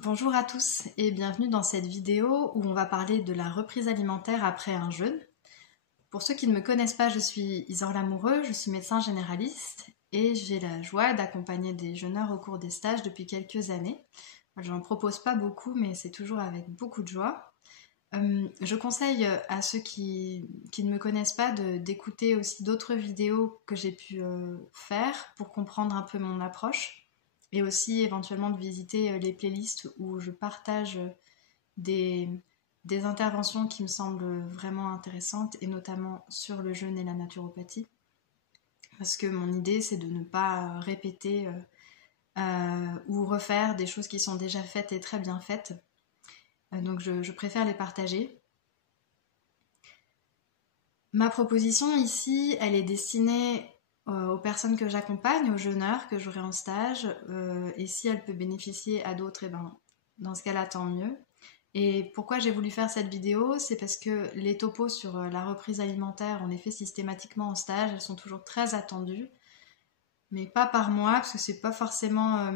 Bonjour à tous et bienvenue dans cette vidéo où on va parler de la reprise alimentaire après un jeûne. Pour ceux qui ne me connaissent pas, je suis Isor Lamoureux, je suis médecin généraliste et j'ai la joie d'accompagner des jeûneurs au cours des stages depuis quelques années. Je n'en propose pas beaucoup, mais c'est toujours avec beaucoup de joie. Je conseille à ceux qui ne me connaissent pas d'écouter aussi d'autres vidéos que j'ai pu faire pour comprendre un peu mon approche et aussi éventuellement de visiter les playlists où je partage des, des interventions qui me semblent vraiment intéressantes et notamment sur le jeûne et la naturopathie parce que mon idée c'est de ne pas répéter ou refaire des choses qui sont déjà faites et très bien faites. Donc je préfère les partager. Ma proposition ici, elle est destinée aux personnes que j'accompagne, aux jeûneurs que j'aurai en stage, et si elle peut bénéficier à d'autres, et ben, dans ce cas-là, tant mieux. Et pourquoi j'ai voulu faire cette vidéo, c'est parce que les topos sur la reprise alimentaire, on les fait systématiquement en stage, elles sont toujours très attendues, mais pas par moi, parce que c'est pas forcément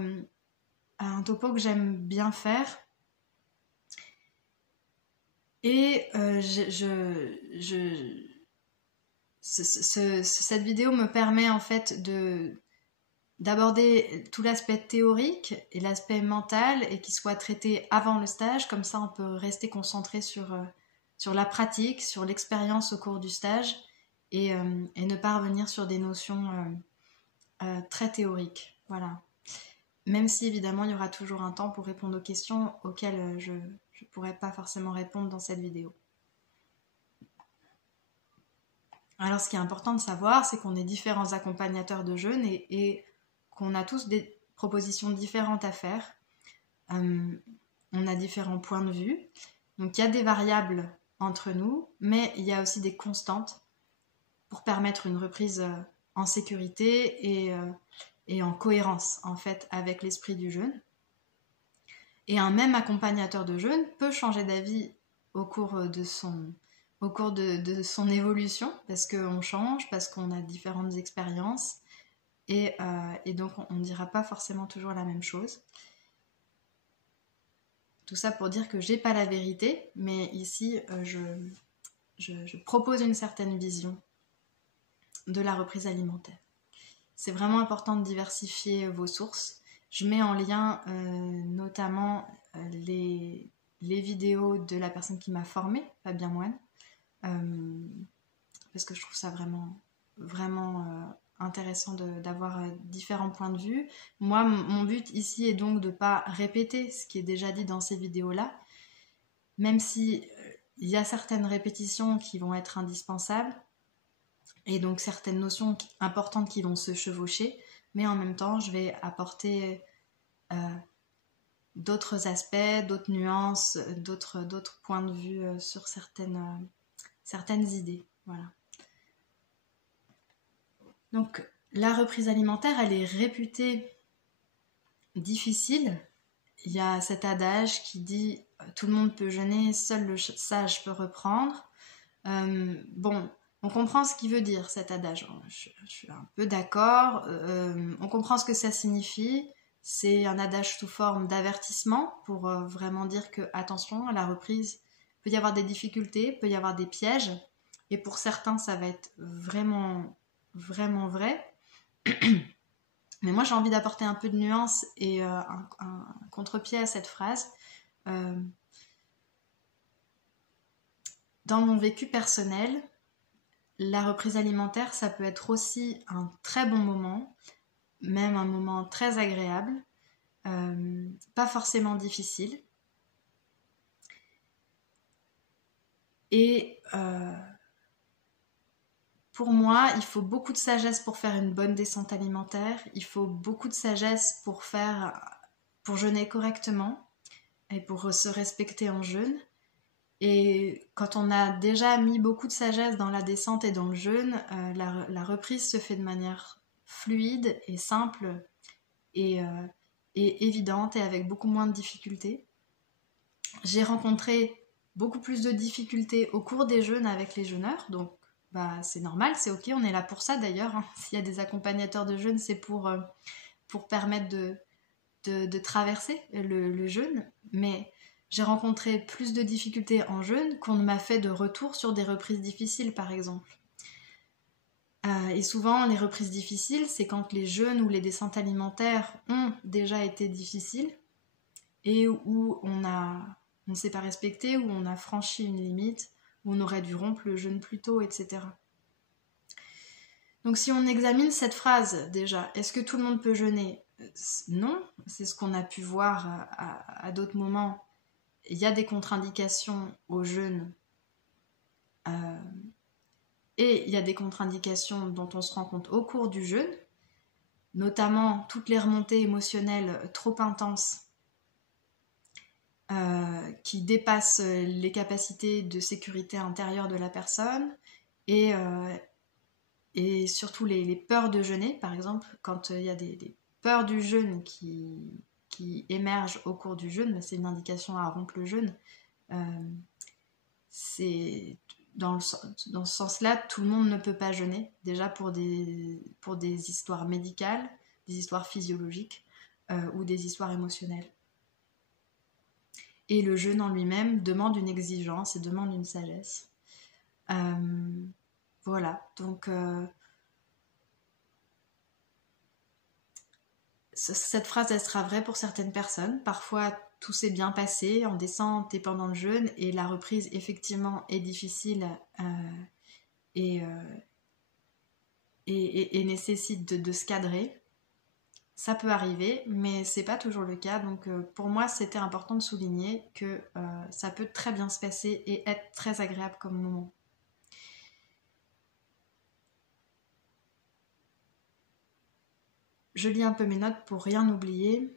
un topo que j'aime bien faire. Et cette vidéo me permet en fait d'aborder tout l'aspect théorique et l'aspect mental et qui soit traité avant le stage, comme ça on peut rester concentré sur la pratique, sur l'expérience au cours du stage et ne pas revenir sur des notions très théoriques. Voilà. Même si évidemment il y aura toujours un temps pour répondre aux questions auxquelles je ne pourrais pas forcément répondre dans cette vidéo. Alors ce qui est important de savoir, c'est qu'on est différents accompagnateurs de jeûne et qu'on a tous des propositions différentes à faire. On a différents points de vue. Donc il y a des variables entre nous, mais il y a aussi des constantes pour permettre une reprise en sécurité et en cohérence en fait avec l'esprit du jeûne. Et un même accompagnateur de jeûne peut changer d'avis au cours de son évolution, parce qu'on change, parce qu'on a différentes expériences, et donc on ne dira pas forcément toujours la même chose. Tout ça pour dire que j'ai pas la vérité, mais ici je propose une certaine vision de la reprise alimentaire. C'est vraiment important de diversifier vos sources. Je mets en lien notamment les vidéos de la personne qui m'a formée, Fabien Moine, parce que je trouve ça vraiment intéressant d'avoir différents points de vue. Moi, mon but ici est donc de ne pas répéter ce qui est déjà dit dans ces vidéos-là, même si il y a certaines répétitions qui vont être indispensables, et donc certaines notions importantes qui vont se chevaucher, mais en même temps, je vais apporter d'autres aspects, d'autres nuances, d'autres points de vue sur certaines idées. Voilà. Donc la reprise alimentaire, elle est réputée difficile. Il y a cet adage qui dit tout le monde peut jeûner, seul le sage peut reprendre. Bon, on comprend ce qu'il veut dire cet adage. Je suis un peu d'accord. On comprend ce que ça signifie. C'est un adage sous forme d'avertissement pour vraiment dire que attention, à la reprise, il peut y avoir des difficultés, il peut y avoir des pièges. Et pour certains, ça va être vraiment vrai. Mais moi, j'ai envie d'apporter un peu de nuance et un contre-pied à cette phrase. Dans mon vécu personnel, la reprise alimentaire, ça peut être aussi un très bon moment, même un moment très agréable, pas forcément difficile. Et pour moi, il faut beaucoup de sagesse pour faire une bonne descente alimentaire, il faut beaucoup de sagesse pour jeûner correctement et pour se respecter en jeûne. Et quand on a déjà mis beaucoup de sagesse dans la descente et dans le jeûne, la reprise se fait de manière fluide et simple et évidente et avec beaucoup moins de difficultés. J'ai rencontré beaucoup plus de difficultés au cours des jeûnes avec les jeûneurs, donc c'est normal, c'est ok, on est là pour ça d'ailleurs. S'il y a des accompagnateurs de jeûne, c'est pour permettre de traverser le jeûne, mais j'ai rencontré plus de difficultés en jeûne qu'on ne m'a fait de retour sur des reprises difficiles, par exemple. Et souvent, les reprises difficiles, c'est quand les jeûnes ou les descentes alimentaires ont déjà été difficiles et où on ne s'est pas respecté, où on a franchi une limite, où on aurait dû rompre le jeûne plus tôt, etc. Donc si on examine cette phrase déjà, est-ce que tout le monde peut jeûner? Non, c'est ce qu'on a pu voir à d'autres moments. Il y a des contre-indications au jeûne et il y a des contre-indications dont on se rend compte au cours du jeûne, notamment toutes les remontées émotionnelles trop intenses qui dépassent les capacités de sécurité intérieure de la personne et surtout les peurs de jeûner, par exemple, quand il y a des peurs du jeûne qui émergent au cours du jeûne, c'est une indication à rompre le jeûne. C'est dans ce sens-là, tout le monde ne peut pas jeûner, déjà pour des histoires médicales, des histoires physiologiques ou des histoires émotionnelles. Et le jeûne en lui-même demande une exigence et demande une sagesse. Voilà, donc cette phrase, elle sera vraie pour certaines personnes. Parfois, tout s'est bien passé en descente et pendant le jeûne, et la reprise, effectivement, est difficile et nécessite de se cadrer. Ça peut arriver, mais c'est pas toujours le cas. Donc, pour moi, c'était important de souligner que ça peut très bien se passer et être très agréable comme moment. Je lis un peu mes notes pour rien oublier.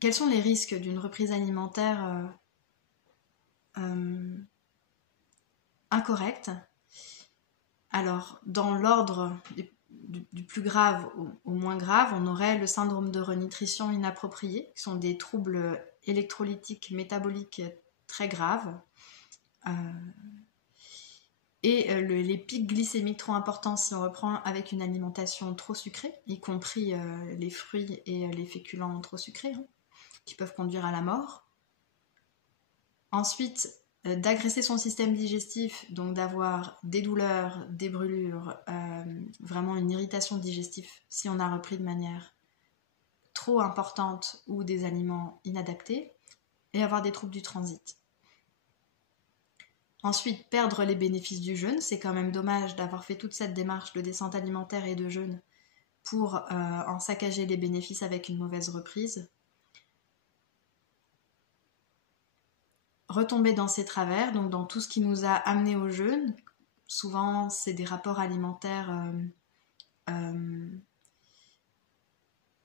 Quels sont les risques d'une reprise alimentaire incorrecte? Alors, dans l'ordre du plus grave au moins grave, on aurait le syndrome de renutrition inappropriée, qui sont des troubles électrolytiques métaboliques très graves. Et les pics glycémiques trop importants si on reprend avec une alimentation trop sucrée, y compris les fruits et les féculents trop sucrés, qui peuvent conduire à la mort. Ensuite, d'agresser son système digestif, donc d'avoir des douleurs, des brûlures, vraiment une irritation digestive si on a repris de manière trop importante ou des aliments inadaptés, et avoir des troubles du transit. Ensuite, perdre les bénéfices du jeûne, c'est quand même dommage d'avoir fait toute cette démarche de descente alimentaire et de jeûne pour en saccager les bénéfices avec une mauvaise reprise. Retomber dans ses travers, donc dans tout ce qui nous a amené au jeûne. Souvent, c'est des rapports alimentaires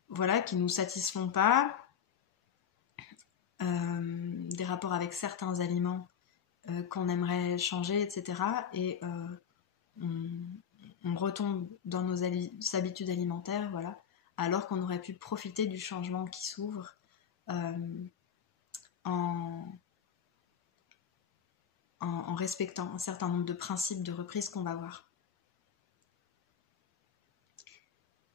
voilà, qui ne nous satisfont pas, des rapports avec certains aliments qu'on aimerait changer, etc. Et on retombe dans nos habitudes alimentaires, voilà, alors qu'on aurait pu profiter du changement qui s'ouvre en respectant un certain nombre de principes de reprise qu'on va voir.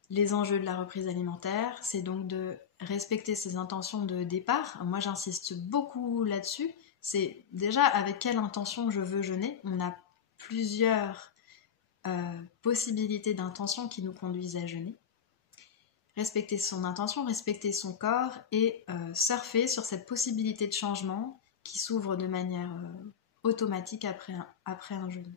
Les enjeux de la reprise alimentaire, c'est donc de respecter ses intentions de départ. Moi, j'insiste beaucoup là-dessus. C'est déjà avec quelle intention je veux jeûner. On a plusieurs possibilités d'intention qui nous conduisent à jeûner. Respecter son intention, respecter son corps et surfer sur cette possibilité de changement qui s'ouvre de manière automatique après un jeûne.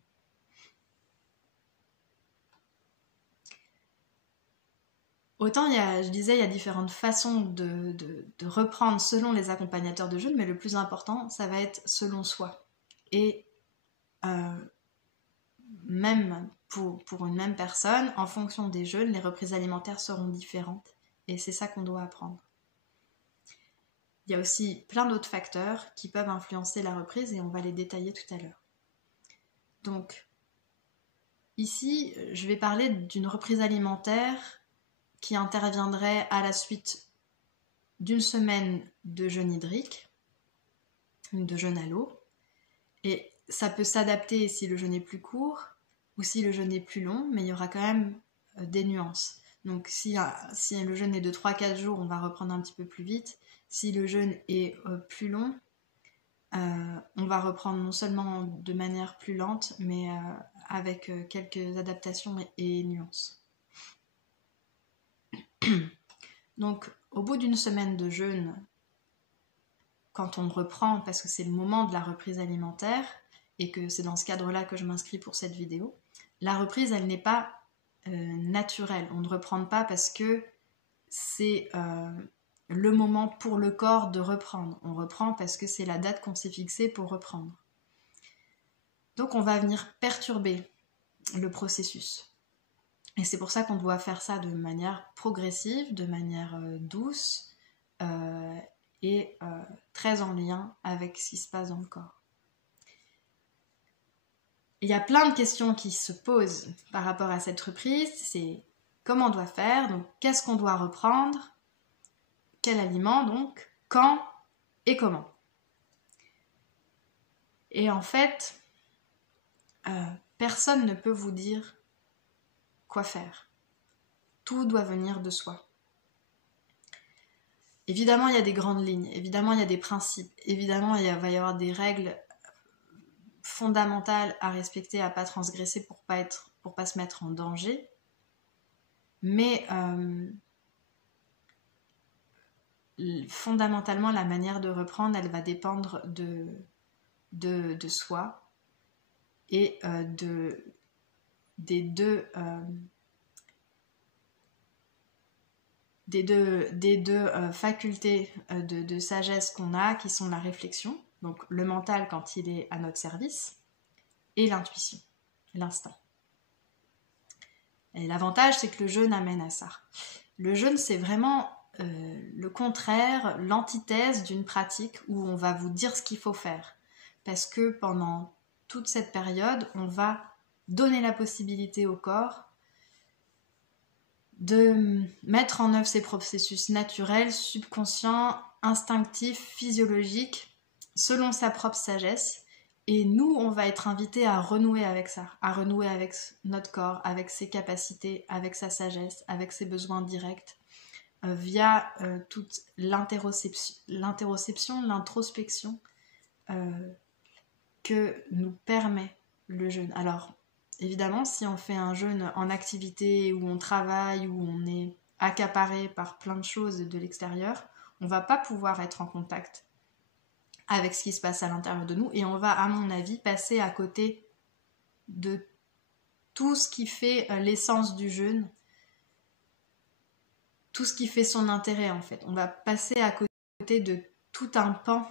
Autant, je disais, il y a différentes façons de reprendre selon les accompagnateurs de jeûne, mais le plus important, ça va être selon soi. Et même pour une même personne, en fonction des jeûnes, les reprises alimentaires seront différentes. Et c'est ça qu'on doit apprendre. Il y a aussi plein d'autres facteurs qui peuvent influencer la reprise et on va les détailler tout à l'heure. Donc, ici, je vais parler d'une reprise alimentaire qui interviendrait à la suite d'une semaine de jeûne hydrique, de jeûne à l'eau. Et ça peut s'adapter si le jeûne est plus court ou si le jeûne est plus long, mais il y aura quand même des nuances. Donc si le jeûne est de 3-4 jours, on va reprendre un petit peu plus vite. Si le jeûne est plus long, on va reprendre non seulement de manière plus lente, mais avec quelques adaptations et nuances. Donc au bout d'une semaine de jeûne, quand on reprend, parce que c'est le moment de la reprise alimentaire, et que c'est dans ce cadre-là que je m'inscris pour cette vidéo, la reprise, elle n'est pas naturelle. On ne reprend pas parce que c'est le moment pour le corps de reprendre. On reprend parce que c'est la date qu'on s'est fixée pour reprendre. Donc on va venir perturber le processus. Et c'est pour ça qu'on doit faire ça de manière progressive, de manière douce et très en lien avec ce qui se passe dans le corps. Il y a plein de questions qui se posent par rapport à cette reprise. C'est comment on doit faire, donc qu'est-ce qu'on doit reprendre, quel aliment donc, quand et comment. Et en fait, personne ne peut vous dire quoi faire. Tout doit venir de soi. Évidemment, il y a des grandes lignes, évidemment, il y a des principes, évidemment, va y avoir des règles fondamentales à respecter, à ne pas transgresser pour pas se mettre en danger. Mais fondamentalement, la manière de reprendre, elle va dépendre de soi et des deux facultés de sagesse qu'on a, qui sont la réflexion, donc le mental quand il est à notre service, et l'intuition, l'instinct. Et l'avantage, c'est que le jeûne amène à ça. Le jeûne, c'est vraiment le contraire, l'antithèse d'une pratique où on va vous dire ce qu'il faut faire. Parce que pendant toute cette période, on va donner la possibilité au corps de mettre en œuvre ses processus naturels, subconscients, instinctifs, physiologiques, selon sa propre sagesse. Et nous, on va être invités à renouer avec ça, à renouer avec notre corps, avec ses capacités, avec sa sagesse, avec ses besoins directs, via toute l'introspection que nous permet le jeûne. Alors, évidemment, si on fait un jeûne en activité, où on travaille, où on est accaparé par plein de choses de l'extérieur, on va pas pouvoir être en contact avec ce qui se passe à l'intérieur de nous, et on va, à mon avis, passer à côté de tout ce qui fait l'essence du jeûne, tout ce qui fait son intérêt en fait. On va passer à côté de tout un pan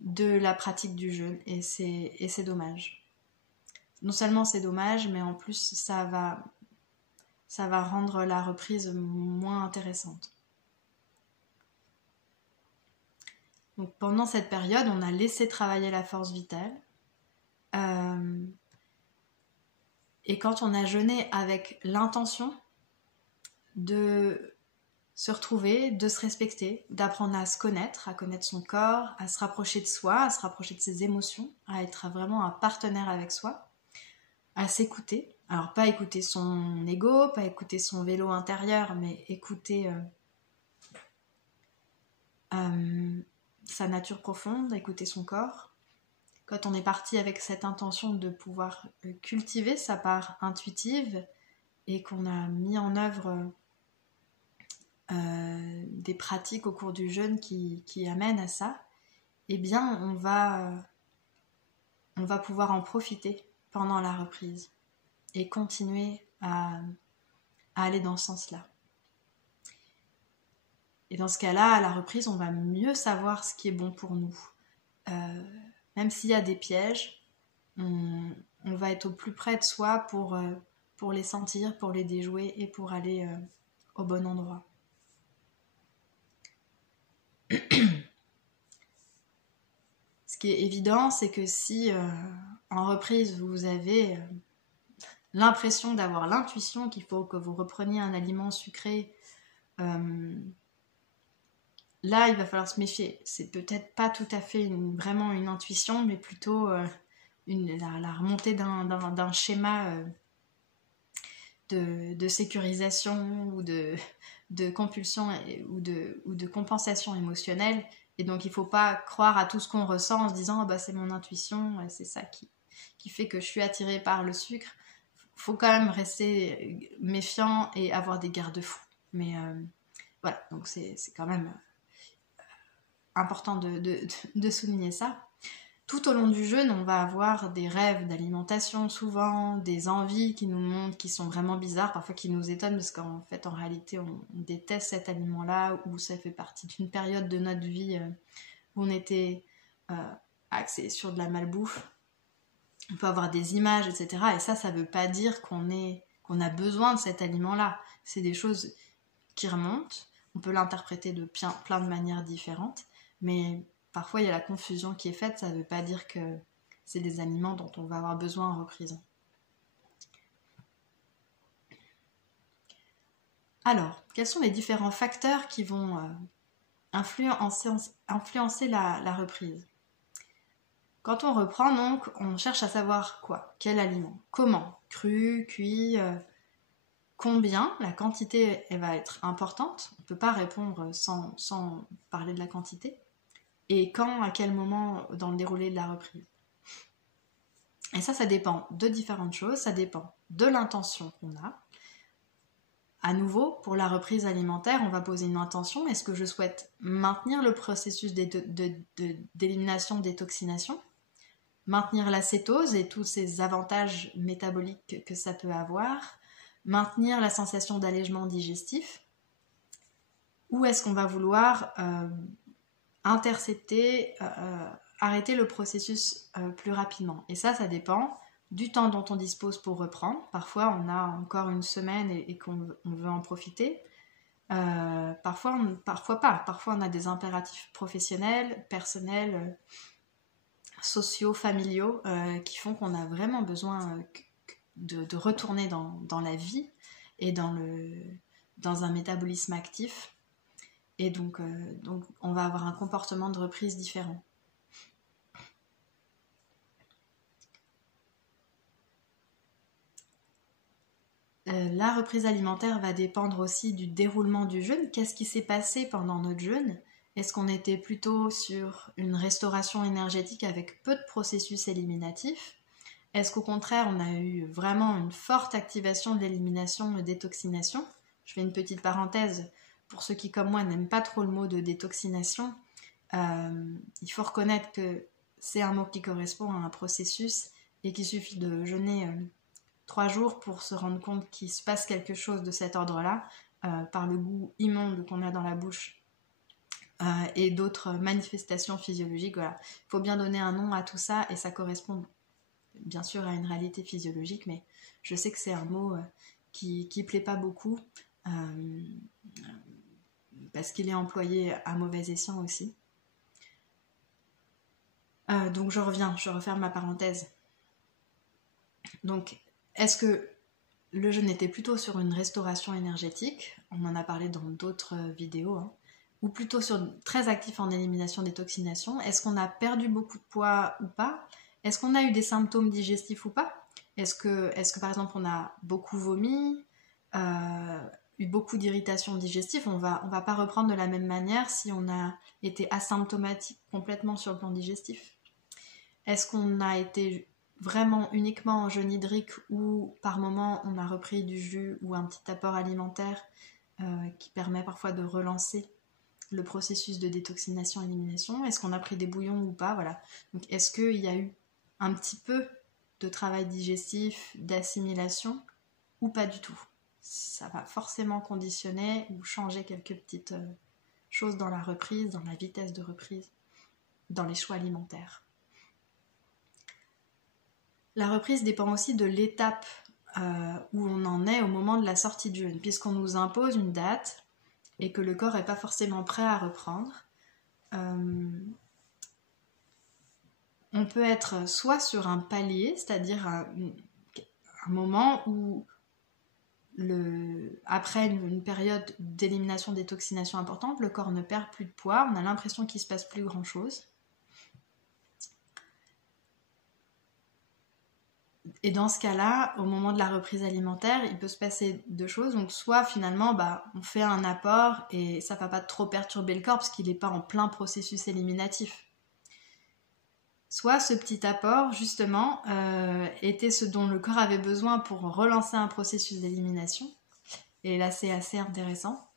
de la pratique du jeûne, et c'est dommage. Non seulement c'est dommage, mais en plus ça va rendre la reprise moins intéressante. Donc pendant cette période, on a laissé travailler la force vitale. Et quand on a jeûné avec l'intention de se retrouver, de se respecter, d'apprendre à se connaître, à connaître son corps, à se rapprocher de soi, à se rapprocher de ses émotions, à être vraiment un partenaire avec soi, à s'écouter. Alors pas écouter son ego, pas écouter son vélo intérieur, mais écouter sa nature profonde, écouter son corps. Quand on est parti avec cette intention de pouvoir cultiver sa part intuitive et qu'on a mis en œuvre des pratiques au cours du jeûne qui amènent à ça, eh bien on va pouvoir en profiter pendant la reprise et continuer à aller dans ce sens-là. Et dans ce cas-là, à la reprise, on va mieux savoir ce qui est bon pour nous. Même s'il y a des pièges, on va être au plus près de soi pour les sentir, pour les déjouer et pour aller au bon endroit. Ce qui est évident, c'est que si en reprise vous avez l'impression d'avoir l'intuition qu'il faut que vous repreniez un aliment sucré, là il va falloir se méfier. C'est peut-être pas tout à fait vraiment une intuition, mais plutôt la remontée d'un schéma de sécurisation ou de compulsion ou de compensation émotionnelle. Et donc il ne faut pas croire à tout ce qu'on ressent en se disant oh, bah, c'est mon intuition, c'est ça qui fait que je suis attirée par le sucre. Il faut quand même rester méfiant et avoir des garde-fous. Mais voilà, donc c'est quand même important de souligner ça. Tout au long du jeûne, on va avoir des rêves d'alimentation souvent, des envies qui nous montrent, qui sont vraiment bizarres, parfois qui nous étonnent parce qu'en fait, en réalité, on déteste cet aliment-là ou ça fait partie d'une période de notre vie où on était axé sur de la malbouffe. On peut avoir des images, etc. Et ça ne veut pas dire qu'on a besoin de cet aliment-là. C'est des choses qui remontent. On peut l'interpréter de plein de manières différentes, mais parfois il y a la confusion qui est faite, ça ne veut pas dire que c'est des aliments dont on va avoir besoin en reprise. Alors, quels sont les différents facteurs qui vont influencer la reprise? Quand on reprend, donc, on cherche à savoir quoi? Quel aliment? Comment? Cru, cuit, combien? La quantité, elle va être importante. On ne peut pas répondre sans parler de la quantité. Et quand, à quel moment dans le déroulé de la reprise. Et ça dépend de différentes choses. Ça dépend de l'intention qu'on a. À nouveau, pour la reprise alimentaire, on va poser une intention. Est-ce que je souhaite maintenir le processus d'élimination, détoxination, maintenir la cétose et tous ces avantages métaboliques que ça peut avoir, maintenir la sensation d'allègement digestif, ou est-ce qu'on va vouloir intercepter, arrêter le processus plus rapidement. Et ça dépend du temps dont on dispose pour reprendre. Parfois, on a encore une semaine et qu'on veut en profiter. Parfois pas. Parfois, on a des impératifs professionnels, personnels, sociaux, familiaux, qui font qu'on a vraiment besoin de retourner dans la vie et dans un métabolisme actif. Et donc, on va avoir un comportement de reprise différent. La reprise alimentaire va dépendre aussi du déroulement du jeûne. Qu'est-ce qui s'est passé pendant notre jeûne? Est-ce qu'on était plutôt sur une restauration énergétique avec peu de processus éliminatifs? Est-ce qu'au contraire, on a eu vraiment une forte activation de l'élimination et de détoxination? Je fais une petite parenthèse. Pour ceux qui, comme moi, n'aiment pas trop le mot de détoxination, il faut reconnaître que c'est un mot qui correspond à un processus et qu'il suffit de jeûner 3 jours pour se rendre compte qu'il se passe quelque chose de cet ordre-là, par le goût immonde qu'on a dans la bouche et d'autres manifestations physiologiques. Voilà. Il faut bien donner un nom à tout ça et ça correspond bien sûr à une réalité physiologique, mais je sais que c'est un mot qui plaît pas beaucoup. Parce qu'il est employé à mauvais escient aussi. Donc je referme ma parenthèse. Donc, est-ce que le jeûne était plutôt sur une restauration énergétique? On en a parlé dans d'autres vidéos, hein, ou plutôt très actif en élimination, détoxination? Est-ce qu'on a perdu beaucoup de poids ou pas? Est-ce qu'on a eu des symptômes digestifs ou pas? Est-ce que par exemple on a beaucoup vomi, eu beaucoup d'irritation digestive? On va pas reprendre de la même manière si on a été asymptomatique complètement sur le plan digestif. Est-ce qu'on a été vraiment uniquement en jeûne hydrique ou par moment on a repris du jus ou un petit apport alimentaire qui permet parfois de relancer le processus de détoxination-élimination? Est-ce qu'on a pris des bouillons ou pas? Voilà. Donc est-ce qu'il y a eu un petit peu de travail digestif, d'assimilation ou pas du tout? Ça va forcément conditionner ou changer quelques petites choses dans la reprise, dans la vitesse de reprise, dans les choix alimentaires. La reprise dépend aussi de l'étape où on en est au moment de la sortie du jeûne, puisqu'on nous impose une date et que le corps n'est pas forcément prêt à reprendre. On peut être soit sur un palier, c'est-à-dire un moment où après une période d'élimination, détoxination importante, le corps ne perd plus de poids, on a l'impression qu'il ne se passe plus grand-chose. Et dans ce cas-là, au moment de la reprise alimentaire, il peut se passer deux choses. Donc soit finalement, on fait un apport et ça ne va pas trop perturber le corps parce qu'il n'est pas en plein processus éliminatif. Soit ce petit apport, justement, était ce dont le corps avait besoin pour relancer un processus d'élimination. Et là, c'est assez intéressant.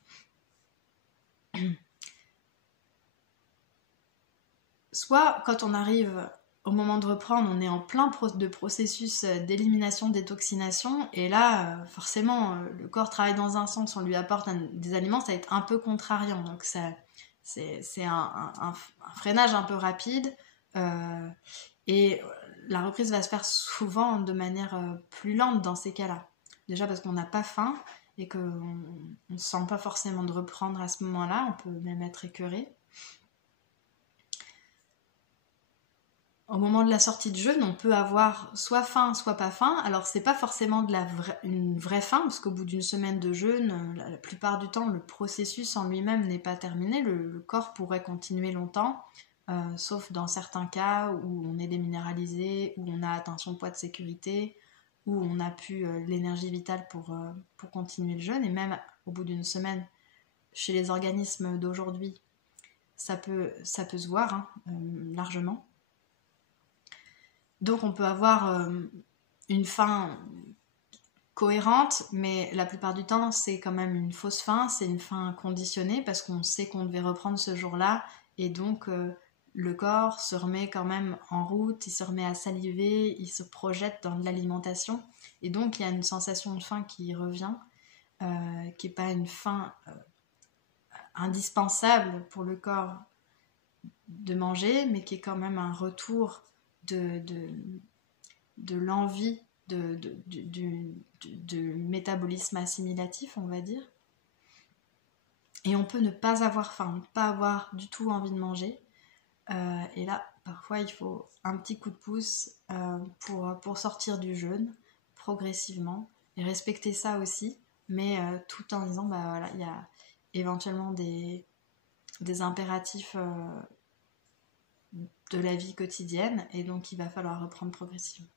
Soit quand on arrive au moment de reprendre, on est en plein processus d'élimination, détoxination, et là, forcément, le corps travaille dans un sens, on lui apporte des aliments, ça va être un peu contrariant. Donc c'est un freinage un peu rapide, et la reprise va se faire souvent de manière plus lente dans ces cas-là. Déjà parce qu'on n'a pas faim et qu'on ne sent pas forcément de reprendre à ce moment-là, on peut même être écœuré. Au moment de la sortie de jeûne, on peut avoir soit faim, soit pas faim. Alors, c'est pas forcément une vraie faim, parce qu'au bout d'une semaine de jeûne, la plupart du temps, le processus en lui-même n'est pas terminé. Le corps pourrait continuer longtemps, sauf dans certains cas où on est déminéralisé, où on a atteint son poids de sécurité, où on n'a plus l'énergie vitale pour continuer le jeûne. Et même au bout d'une semaine, chez les organismes d'aujourd'hui, ça peut se voir largement. Donc on peut avoir une faim cohérente, mais la plupart du temps c'est quand même une fausse faim, c'est une faim conditionnée parce qu'on sait qu'on devait reprendre ce jour-là et donc le corps se remet quand même en route, il se remet à saliver, il se projette dans de l'alimentation et donc il y a une sensation de faim qui revient, qui n'est pas une faim indispensable pour le corps de manger, mais qui est quand même un retour de l'envie du métabolisme assimilatif, on va dire. Et on peut ne pas avoir faim, ne pas avoir du tout envie de manger. Et là, parfois, il faut un petit coup de pouce pour sortir du jeûne progressivement et respecter ça aussi, mais tout en disant, voilà, il y a éventuellement des impératifs de la vie quotidienne et donc il va falloir reprendre progressivement.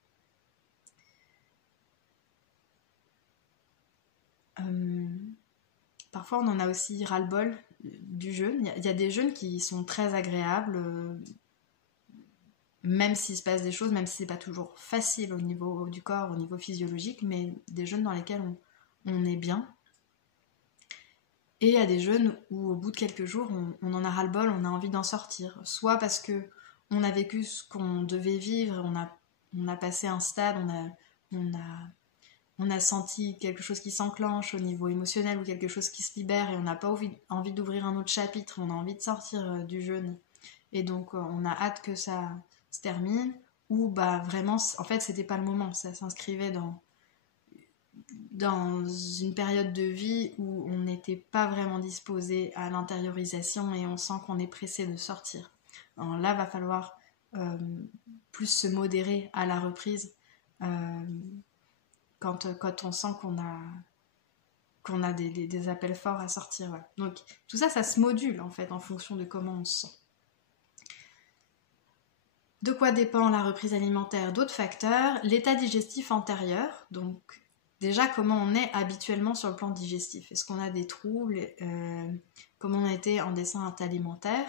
Parfois on en a aussi ras-le-bol du jeûne. Il y a des jeûnes qui sont très agréables, même s'il se passe des choses, même si c'est pas toujours facile au niveau du corps, au niveau physiologique, mais des jeûnes dans lesquels on est bien. Et il y a des jeûnes où au bout de quelques jours on en a ras-le-bol, on a envie d'en sortir, soit parce que on a vécu ce qu'on devait vivre, on a passé un stade, on a senti quelque chose qui s'enclenche au niveau émotionnel ou quelque chose qui se libère et on n'a pas envie d'ouvrir un autre chapitre, on a envie de sortir du jeûne. Et donc on a hâte que ça se termine, ou vraiment, en fait c'était pas le moment, ça s'inscrivait dans une période de vie où on n'était pas vraiment disposé à l'intériorisation et on sent qu'on est pressé de sortir. Alors là, va falloir plus se modérer à la reprise quand on sent qu'on a des appels forts à sortir. Ouais. Donc tout ça, ça se module en fait en fonction de comment on se sent. De quoi dépend la reprise alimentaire? D'autres facteurs, l'état digestif antérieur, donc déjà comment on est habituellement sur le plan digestif. Est-ce qu'on a des troubles, comment on a été en descente alimentaire?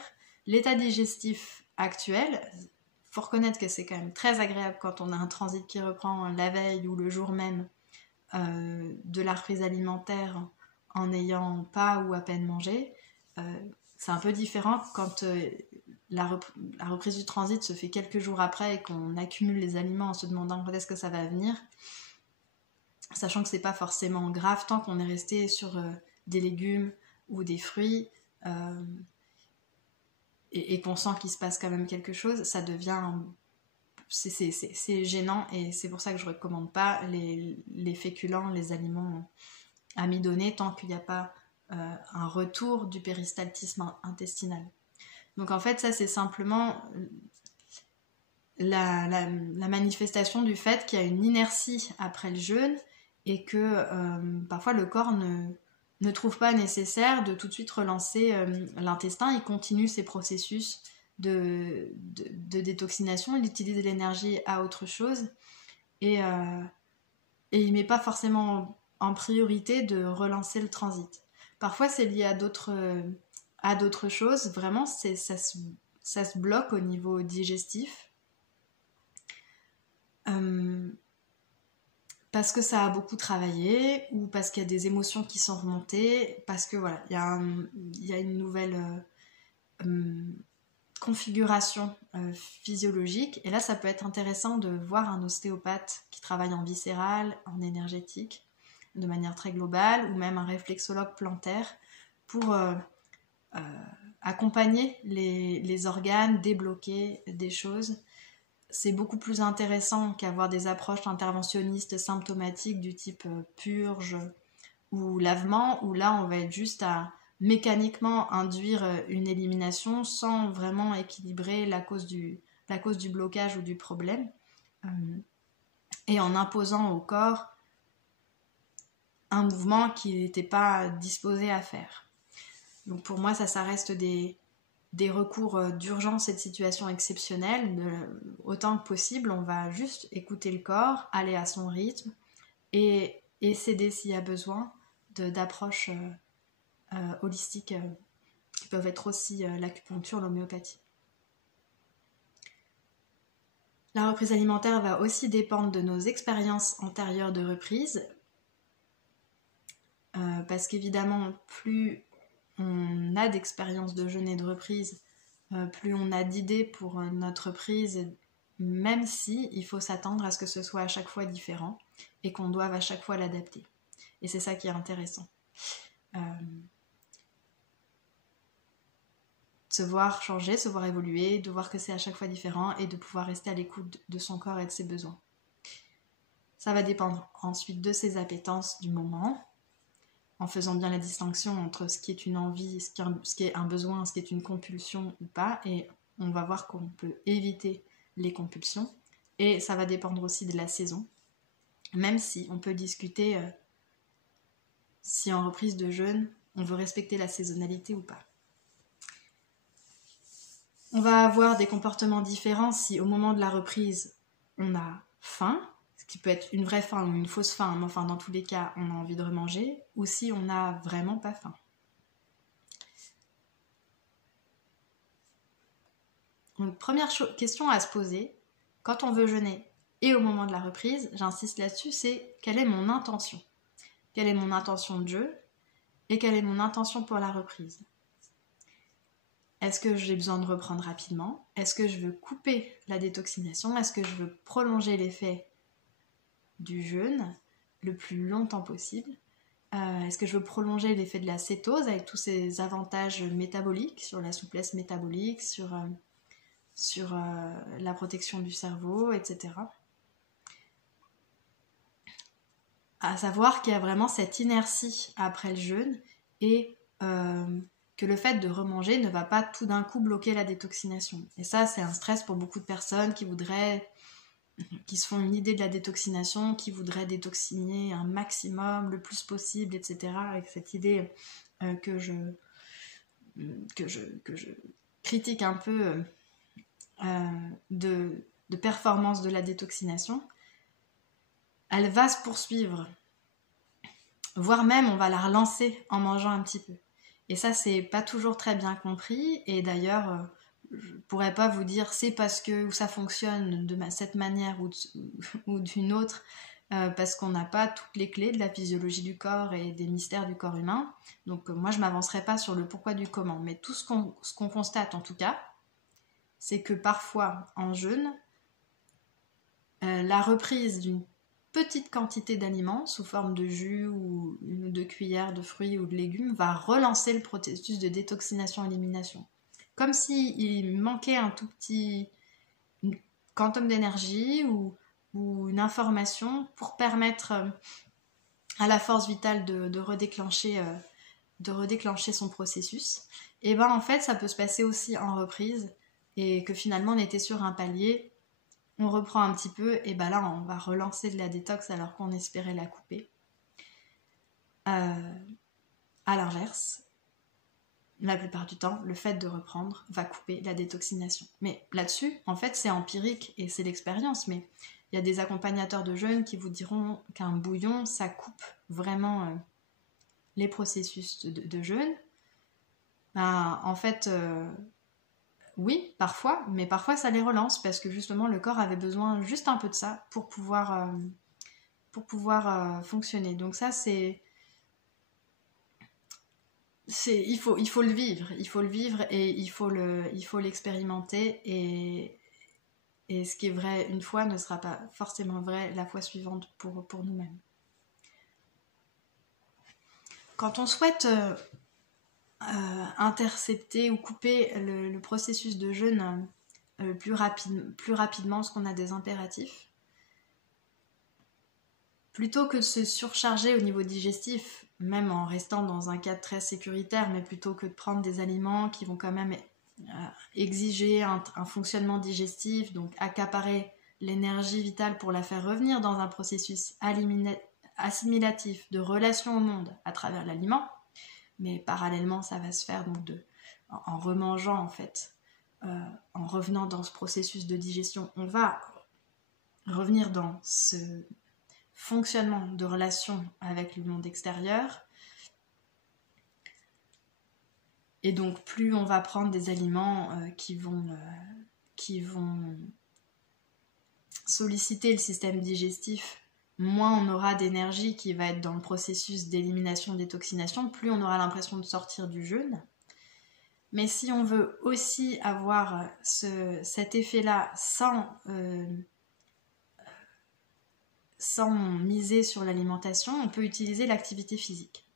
L'état digestif actuel, il faut reconnaître que c'est quand même très agréable quand on a un transit qui reprend la veille ou le jour même de la reprise alimentaire en n'ayant pas ou à peine mangé. C'est un peu différent quand la reprise du transit se fait quelques jours après et qu'on accumule les aliments en se demandant quand est-ce que ça va venir, sachant que c'est pas forcément grave tant qu'on est resté sur des légumes ou des fruits et qu'on sent qu'il se passe quand même quelque chose, ça devient... C'est gênant et c'est pour ça que je ne recommande pas les féculents, les aliments amidonnés tant qu'il n'y a pas un retour du péristaltisme intestinal. Donc en fait ça c'est simplement la manifestation du fait qu'il y a une inertie après le jeûne et que parfois le corps ne trouve pas nécessaire de tout de suite relancer l'intestin, il continue ses processus de détoxination, il utilise l'énergie à autre chose et il met pas forcément en priorité de relancer le transit. Parfois c'est lié à d'autres choses, vraiment ça se bloque au niveau digestif. Parce que ça a beaucoup travaillé, ou parce qu'il y a des émotions qui sont remontées, parce que voilà, il y a une nouvelle configuration physiologique. Et là, ça peut être intéressant de voir un ostéopathe qui travaille en viscéral, en énergétique, de manière très globale, ou même un réflexologue plantaire pour accompagner les organes, débloquer des choses. C'est beaucoup plus intéressant qu'avoir des approches interventionnistes symptomatiques du type purge ou lavement, où là on va être juste à mécaniquement induire une élimination sans vraiment équilibrer la cause du blocage ou du problème, et en imposant au corps un mouvement qu'il n'était pas disposé à faire. Donc pour moi ça reste des recours d'urgence et de situations exceptionnelles. Autant que possible, on va juste écouter le corps, aller à son rythme et s'aider s'il y a besoin d'approches holistiques qui peuvent être aussi l'acupuncture, l'homéopathie. La reprise alimentaire va aussi dépendre de nos expériences antérieures de reprise, parce qu'évidemment, plus on a d'expériences de jeûne et de reprise, plus on a d'idées pour notre reprise, même si il faut s'attendre à ce que ce soit à chaque fois différent et qu'on doive à chaque fois l'adapter. Et c'est ça qui est intéressant. Se voir changer, se voir évoluer, de voir que c'est à chaque fois différent et de pouvoir rester à l'écoute de son corps et de ses besoins. Ça va dépendre ensuite de ses appétences du moment, en faisant bien la distinction entre ce qui est une envie, ce qui est un besoin, ce qui est une compulsion ou pas, et on va voir qu'on peut éviter les compulsions, et ça va dépendre aussi de la saison, même si on peut discuter si en reprise de jeûne, on veut respecter la saisonnalité ou pas. On va avoir des comportements différents si au moment de la reprise, on a faim, ce qui peut être une vraie faim ou une fausse faim, mais enfin dans tous les cas, on a envie de remanger, ou si on n'a vraiment pas faim. Donc première question à se poser, quand on veut jeûner et au moment de la reprise, j'insiste là-dessus, c'est quelle est mon intention ? Quelle est mon intention de jeûne et quelle est mon intention pour la reprise ? Est-ce que j'ai besoin de reprendre rapidement ? Est-ce que je veux couper la détoxination ? Est-ce que je veux prolonger l'effet du jeûne le plus longtemps possible ? Est-ce que je veux prolonger l'effet de la cétose avec tous ses avantages métaboliques, sur la souplesse métabolique, sur la protection du cerveau, etc. À savoir qu'il y a vraiment cette inertie après le jeûne et que le fait de remanger ne va pas tout d'un coup bloquer la détoxination. Et ça, c'est un stress pour beaucoup de personnes qui se font une idée de la détoxination, qui voudraient détoxiner un maximum, le plus possible, etc. Avec cette idée que je critique un peu de performance de la détoxination. Elle va se poursuivre, voire même on va la relancer en mangeant un petit peu. Et ça, c'est pas toujours très bien compris, et d'ailleurs, je pourrais pas vous dire c'est parce que ça fonctionne de cette manière ou d'une autre, parce qu'on n'a pas toutes les clés de la physiologie du corps et des mystères du corps humain. Donc moi, je m'avancerai pas sur le pourquoi du comment, mais tout ce qu'on constate en tout cas, c'est que parfois, en jeûne, la reprise d'une petite quantité d'aliments sous forme de jus ou une ou deux cuillères de fruits ou de légumes va relancer le processus de détoxination-élimination. Comme s'il manquait un tout petit quantum d'énergie ou une information pour permettre à la force vitale de redéclencher son processus. Et ben en fait, ça peut se passer aussi en reprise, et que finalement on était sur un palier, on reprend un petit peu, et ben là on va relancer de la détox alors qu'on espérait la couper. À l'inverse, la plupart du temps, le fait de reprendre va couper la détoxination. Mais là-dessus, en fait, c'est empirique et c'est l'expérience, mais Il y a des accompagnateurs de jeûne qui vous diront qu'un bouillon, ça coupe vraiment les processus de jeûne. Ben, en fait, oui, parfois, mais parfois ça les relance parce que justement le corps avait besoin juste un peu de ça pour pouvoir fonctionner. Donc ça, il faut le vivre, et il faut l'expérimenter et ce qui est vrai une fois ne sera pas forcément vrai la fois suivante pour nous-mêmes. Quand on souhaite intercepter ou couper le processus de jeûne plus rapidement parce qu'on a des impératifs, plutôt que de se surcharger au niveau digestif, même en restant dans un cadre très sécuritaire, mais plutôt que de prendre des aliments qui vont quand même exiger un fonctionnement digestif, donc accaparer l'énergie vitale pour la faire revenir dans un processus assimilatif de relation au monde à travers l'aliment, mais parallèlement ça va se faire donc en remangeant en fait, en revenant dans ce processus de digestion, on va revenir dans ce fonctionnement de relation avec le monde extérieur. Et donc plus on va prendre des aliments qui vont solliciter le système digestif, moins on aura d'énergie qui va être dans le processus d'élimination, détoxination, plus on aura l'impression de sortir du jeûne. Mais si on veut aussi avoir cet effet-là sans miser sur l'alimentation, on peut utiliser l'activité physique.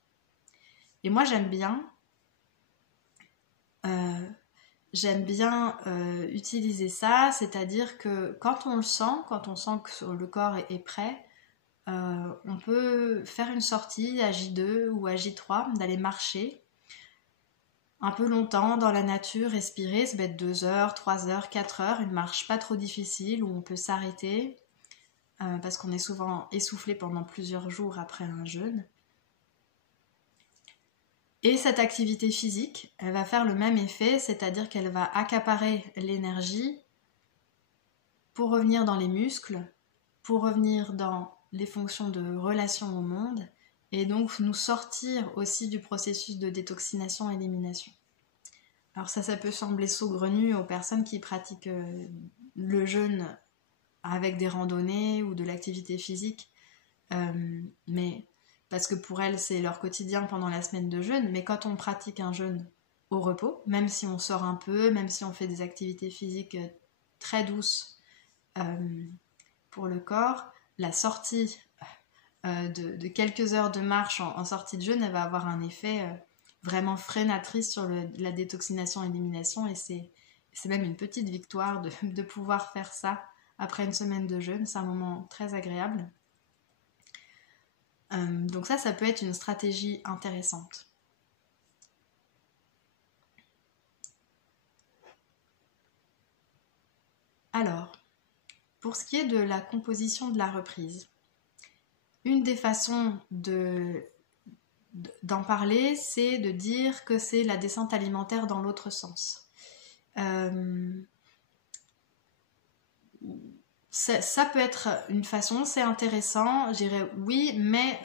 Et moi j'aime bien utiliser ça, c'est-à-dire que quand on sent que le corps est prêt, on peut faire une sortie à J2 ou à J3, d'aller marcher un peu longtemps dans la nature, respirer, ça peut être 2 heures, 3 heures, 4 heures, une marche pas trop difficile où on peut s'arrêter parce qu'on est souvent essoufflé pendant plusieurs jours après un jeûne. Et cette activité physique, elle va faire le même effet, c'est-à-dire qu'elle va accaparer l'énergie pour revenir dans les muscles, pour revenir dans les fonctions de relation au monde, et donc nous sortir aussi du processus de détoxination-élimination. Alors ça peut sembler saugrenu aux personnes qui pratiquent le jeûne avec des randonnées ou de l'activité physique, mais parce que pour elles c'est leur quotidien pendant la semaine de jeûne, mais quand on pratique un jeûne au repos, même si on sort un peu, même si on fait des activités physiques très douces pour le corps, la sortie de quelques heures de marche en sortie de jeûne, elle va avoir un effet vraiment freinatrice sur la détoxination-élimination, et c'est même une petite victoire de pouvoir faire ça après une semaine de jeûne. C'est un moment très agréable. Donc ça peut être une stratégie intéressante. Alors, pour ce qui est de la composition de la reprise, une des façons d'en parler, c'est de dire que c'est la descente alimentaire dans l'autre sens. Ça peut être une façon, c'est intéressant, je dirais oui, mais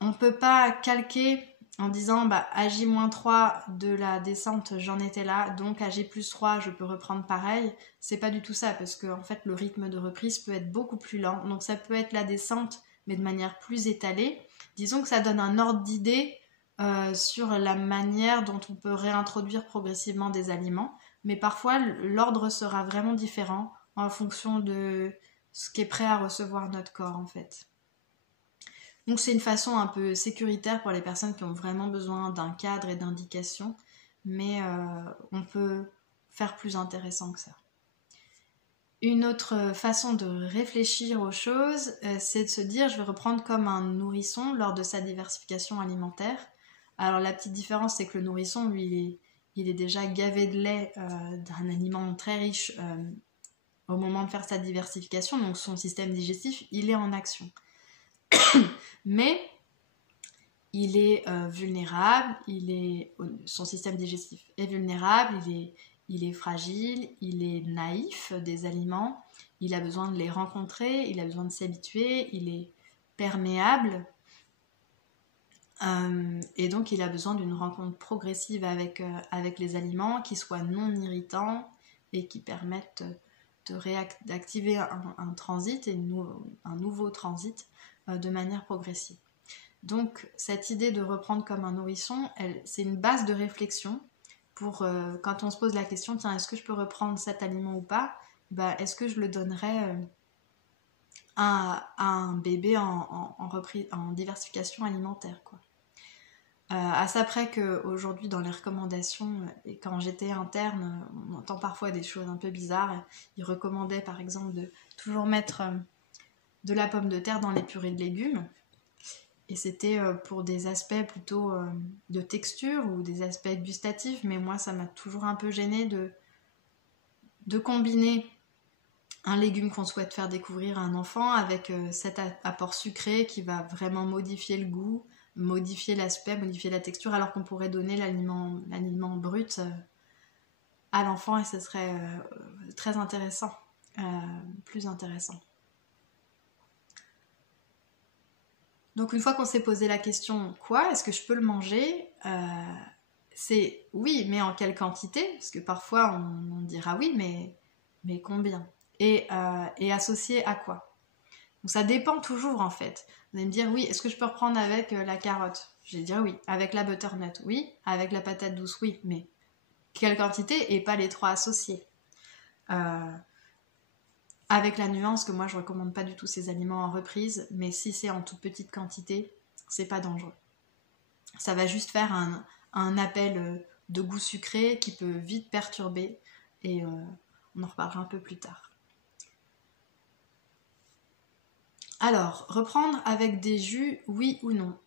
on ne peut pas calquer en disant à J-3 de la descente j'en étais là, donc à J+3 je peux reprendre pareil. C'est pas du tout ça, parce que en fait le rythme de reprise peut être beaucoup plus lent, donc ça peut être la descente mais de manière plus étalée. Disons que ça donne un ordre d'idée sur la manière dont on peut réintroduire progressivement des aliments, mais parfois l'ordre sera vraiment différent en fonction de ce qui est prêt à recevoir notre corps en fait. Donc c'est une façon un peu sécuritaire pour les personnes qui ont vraiment besoin d'un cadre et d'indications, mais on peut faire plus intéressant que ça. Une autre façon de réfléchir aux choses, c'est de se dire je vais reprendre comme un nourrisson lors de sa diversification alimentaire. Alors la petite différence, c'est que le nourrisson, lui, il est déjà gavé de lait d'un aliment très riche au moment de faire sa diversification, donc son système digestif, il est en action. Mais il est vulnérable, son système digestif est vulnérable, il est fragile, il est naïf des aliments, il a besoin de les rencontrer, il a besoin de s'habituer, il est perméable. Et donc il a besoin d'une rencontre progressive avec les aliments qui soient non irritants et qui permettent d'activer un transit et un nouveau transit de manière progressive. Donc cette idée de reprendre comme un nourrisson, c'est une base de réflexion pour quand on se pose la question, tiens, est-ce que je peux reprendre cet aliment ou pas, est-ce que je le donnerais à un bébé en diversification alimentaire, quoi. À ça près qu'aujourd'hui dans les recommandations, et quand j'étais interne, on entend parfois des choses un peu bizarres. Ils recommandaient par exemple de toujours mettre de la pomme de terre dans les purées de légumes. Et c'était pour des aspects plutôt de texture ou des aspects gustatifs, mais moi ça m'a toujours un peu gênée de combiner un légume qu'on souhaite faire découvrir à un enfant avec cet apport sucré qui va vraiment modifier le goût, modifier l'aspect, modifier la texture, alors qu'on pourrait donner l'aliment brut à l'enfant et ce serait très intéressant, plus intéressant. Donc une fois qu'on s'est posé la question, quoi, est-ce que je peux le manger, c'est oui, mais en quelle quantité? Parce que parfois on dira oui, mais combien? Et associé à quoi? Donc ça dépend toujours en fait. Vous allez me dire oui, est-ce que je peux reprendre avec la carotte? Je vais dire oui. Avec la butternut, oui. Avec la patate douce, oui. Mais quelle quantité et pas les trois associés? Avec la nuance que moi je recommande pas du tout ces aliments en reprise, mais si c'est en toute petite quantité, c'est pas dangereux. Ça va juste faire un appel de goût sucré qui peut vite perturber et on en reparlera un peu plus tard. Alors, reprendre avec des jus, oui ou non?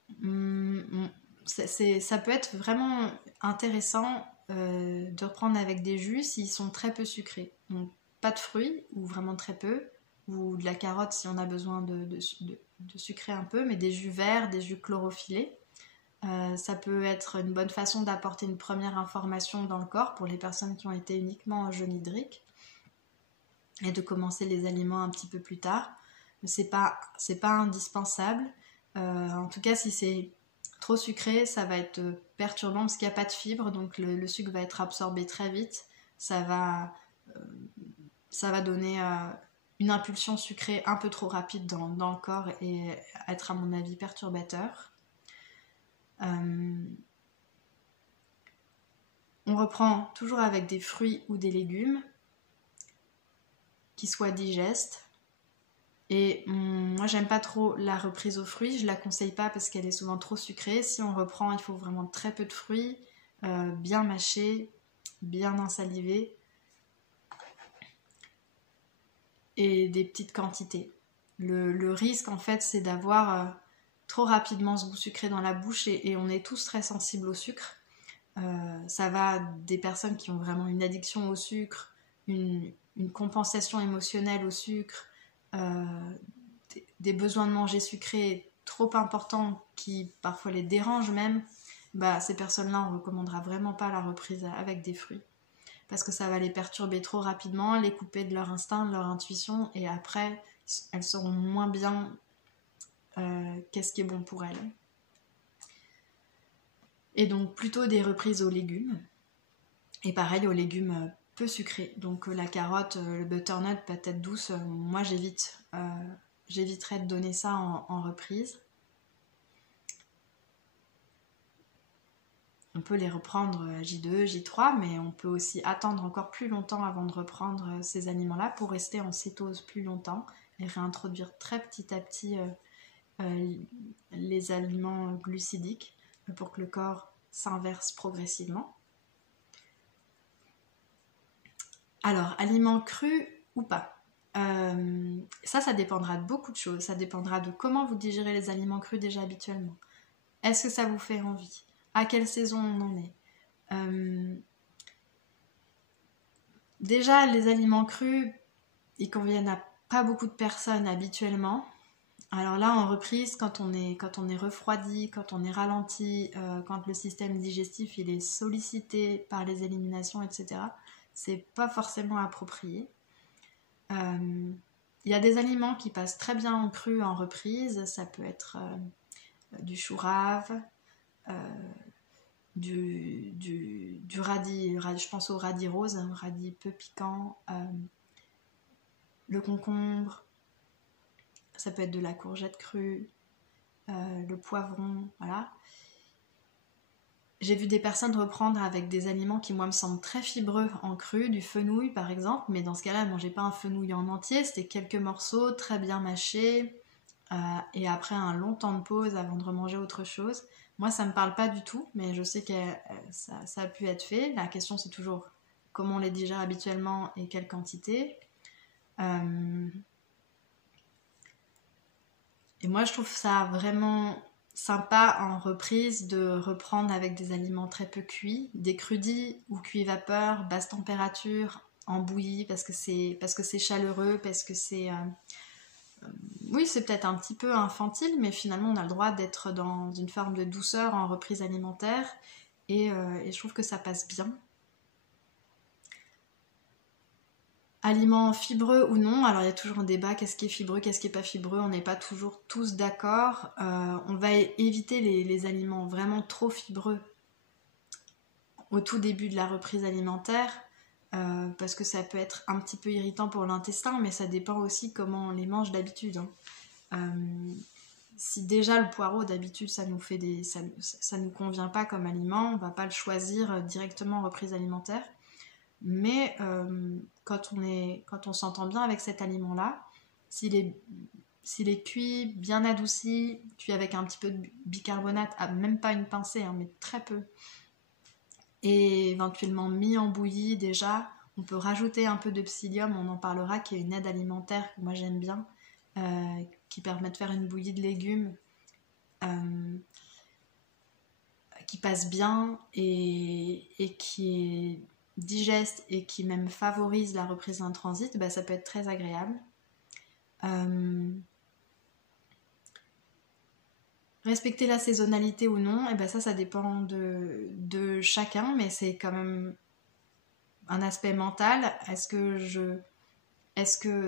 Ça peut être vraiment intéressant de reprendre avec des jus s'ils sont très peu sucrés. Donc, pas de fruits, ou vraiment très peu, ou de la carotte si on a besoin de sucrer un peu, mais des jus verts, des jus chlorophyllés. Ça peut être une bonne façon d'apporter une première information dans le corps pour les personnes qui ont été uniquement en jeûne hydrique et de commencer les aliments un petit peu plus tard. C'est pas indispensable. En tout cas, si c'est trop sucré, ça va être perturbant parce qu'il n'y a pas de fibre, donc le sucre va être absorbé très vite. Ça va donner une impulsion sucrée un peu trop rapide dans le corps et être à mon avis perturbateur. On reprend toujours avec des fruits ou des légumes qui soient digestes. Et moi j'aime pas trop la reprise aux fruits, je la conseille pas parce qu'elle est souvent trop sucrée. Si on reprend, il faut vraiment très peu de fruits, bien mâchés, bien ensalivés et des petites quantités. Le risque en fait c'est d'avoir trop rapidement ce goût sucré dans la bouche et on est tous très sensibles au sucre. Ça va des personnes qui ont vraiment une addiction au sucre, une compensation émotionnelle au sucre, des besoins de manger sucré trop importants qui parfois les dérangent même. Ces personnes-là, on ne recommandera vraiment pas la reprise avec des fruits parce que ça va les perturber trop rapidement, les couper de leur instinct, de leur intuition et après elles sauront moins bien qu'est-ce qui est bon pour elles. Et donc plutôt des reprises aux légumes et pareil aux légumes peu sucrés, donc la carotte, le butternut, patate douce, moi j'éviterais de donner ça en reprise. On peut les reprendre J2, J3, mais on peut aussi attendre encore plus longtemps avant de reprendre ces aliments-là pour rester en cétose plus longtemps et réintroduire très petit à petit les aliments glucidiques pour que le corps s'inverse progressivement. Alors, aliments crus ou pas? Ça dépendra de beaucoup de choses. Ça dépendra de comment vous digérez les aliments crus déjà habituellement. Est-ce que ça vous fait envie? À quelle saison on en est? Déjà, les aliments crus, ils conviennent à pas beaucoup de personnes habituellement. Alors là, en reprise, quand on est refroidi, quand on est ralenti, quand le système digestif il est sollicité par les éliminations, etc., c'est pas forcément approprié. Il y a des aliments qui passent très bien en cru en reprise, ça peut être du chou rave, du radis, je pense au radis rose, un radis peu piquant, le concombre, ça peut être de la courgette crue, le poivron, voilà. J'ai vu des personnes reprendre avec des aliments qui moi me semblent très fibreux en cru, du fenouil par exemple, mais dans ce cas-là, elles ne mangeaient pas un fenouil en entier, c'était quelques morceaux très bien mâchés, et après un long temps de pause avant de remanger autre chose. Moi, ça me parle pas du tout, mais je sais que ça a pu être fait. La question, c'est toujours comment on les digère habituellement et quelle quantité. Et moi, je trouve ça vraiment sympa en reprise de reprendre avec des aliments très peu cuits, des crudis ou cuits vapeur, basse température, en bouillie parce que c'est chaleureux, parce que c'est... oui, c'est peut-être un petit peu infantile, mais finalement, on a le droit d'être dans une forme de douceur en reprise alimentaire et je trouve que ça passe bien. Aliments fibreux ou non, alors il y a toujours un débat, qu'est-ce qui est fibreux, qu'est-ce qui n'est pas fibreux, on n'est pas toujours tous d'accord. On va éviter les aliments vraiment trop fibreux au tout début de la reprise alimentaire, parce que ça peut être un petit peu irritant pour l'intestin, mais ça dépend aussi comment on les mange d'habitude. Si déjà le poireau d'habitude ça nous convient pas comme aliment, on va pas le choisir directement en reprise alimentaire. Mais quand on s'entend bien avec cet aliment-là, s'il est cuit, bien adouci, cuit avec un petit peu de bicarbonate, même pas une pincée, hein, mais très peu, et éventuellement mis en bouillie déjà, on peut rajouter un peu de psyllium, on en parlera, qui est une aide alimentaire que moi j'aime bien, qui permet de faire une bouillie de légumes qui passe bien et qui est digeste et qui même favorise la reprise d'un transit, bah, ça peut être très agréable. Respecter la saisonnalité ou non, et ben ça dépend de chacun, mais c'est quand même un aspect mental. Est-ce que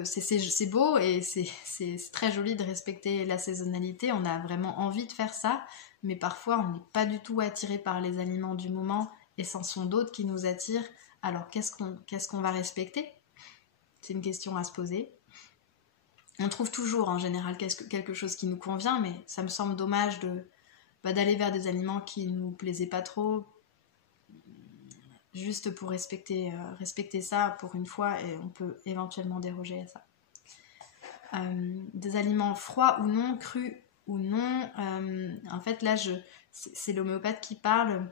c'est beau et c'est très joli de respecter la saisonnalité, on a vraiment envie de faire ça, mais parfois on n'est pas du tout attiré par les aliments du moment et c'en sont d'autres qui nous attirent. Alors qu'est-ce qu'on va respecter? C'est une question à se poser. On trouve toujours en général quelque chose qui nous convient, mais ça me semble dommage d'aller vers des aliments qui ne nous plaisaient pas trop, juste pour respecter ça pour une fois, et on peut éventuellement déroger à ça. Des aliments froids ou non, crus ou non, en fait là c'est l'homéopathe qui parle.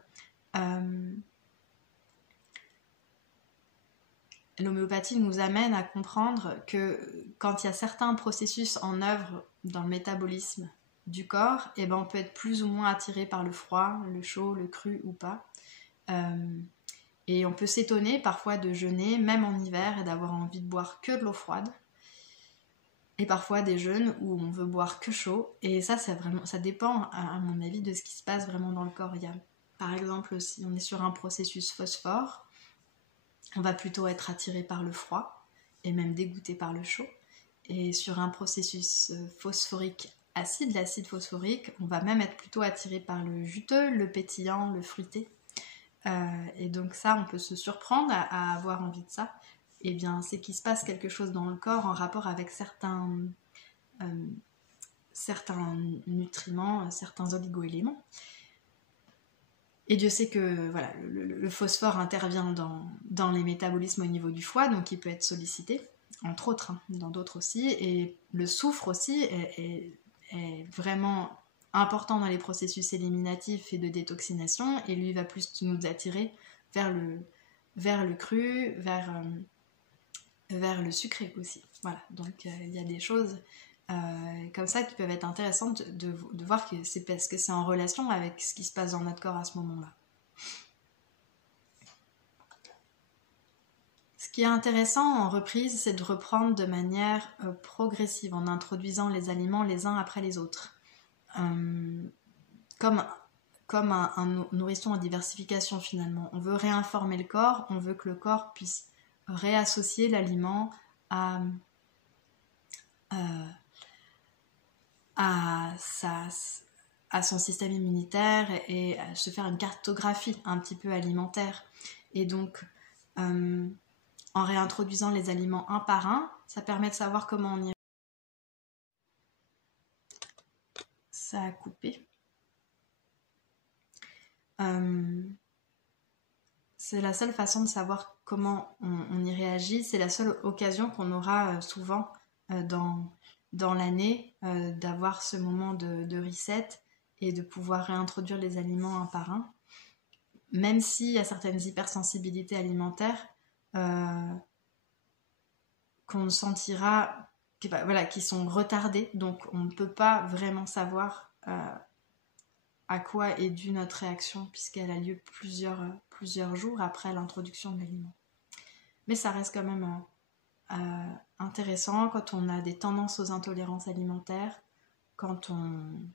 L'homéopathie nous amène à comprendre que quand il y a certains processus en œuvre dans le métabolisme du corps, eh ben on peut être plus ou moins attiré par le froid, le chaud, le cru ou pas. Et on peut s'étonner parfois de jeûner, même en hiver, et d'avoir envie de boire que de l'eau froide. Et parfois des jeûnes où on veut boire que chaud. Et ça dépend, à mon avis, de ce qui se passe vraiment dans le corps. Il y a, par exemple, si on est sur un processus phosphore, on va plutôt être attiré par le froid et même dégoûté par le chaud. Et sur un processus phosphorique acide, l'acide phosphorique, on va même être plutôt attiré par le juteux, le pétillant, le fruité. Et donc ça, on peut se surprendre à avoir envie de ça. Eh bien, c'est qu'il se passe quelque chose dans le corps en rapport avec certains nutriments, certains oligo-éléments. Et Dieu sait que voilà, le phosphore intervient dans les métabolismes au niveau du foie, donc il peut être sollicité, entre autres, hein, dans d'autres aussi. Et le soufre aussi est vraiment important dans les processus éliminatifs et de détoxination, et lui va plus nous attirer vers le cru, vers le sucré aussi. Voilà, donc il y a des choses comme ça qui peuvent être intéressantes de voir que c'est parce que c'est en relation avec ce qui se passe dans notre corps à ce moment-là. Ce qui est intéressant en reprise, c'est de reprendre de manière progressive, en introduisant les aliments les uns après les autres. Comme comme un nourrisson en diversification finalement. On veut réinformer le corps, on veut que le corps puisse réassocier l'aliment à son système immunitaire et se faire une cartographie un petit peu alimentaire. Et donc, en réintroduisant les aliments un par un, ça permet de savoir comment on y... Ça a coupé. C'est la seule façon de savoir comment on y réagit. C'est la seule occasion qu'on aura souvent dans l'année d'avoir ce moment de reset et de pouvoir réintroduire les aliments un par un. Même s'il y a certaines hypersensibilités alimentaires qu'on sentira, qui sont retardées, donc on ne peut pas vraiment savoir à quoi est due notre réaction puisqu'elle a lieu plusieurs jours après l'introduction de l'aliment. Mais ça reste quand même intéressant quand on a des tendances aux intolérances alimentaires, quand on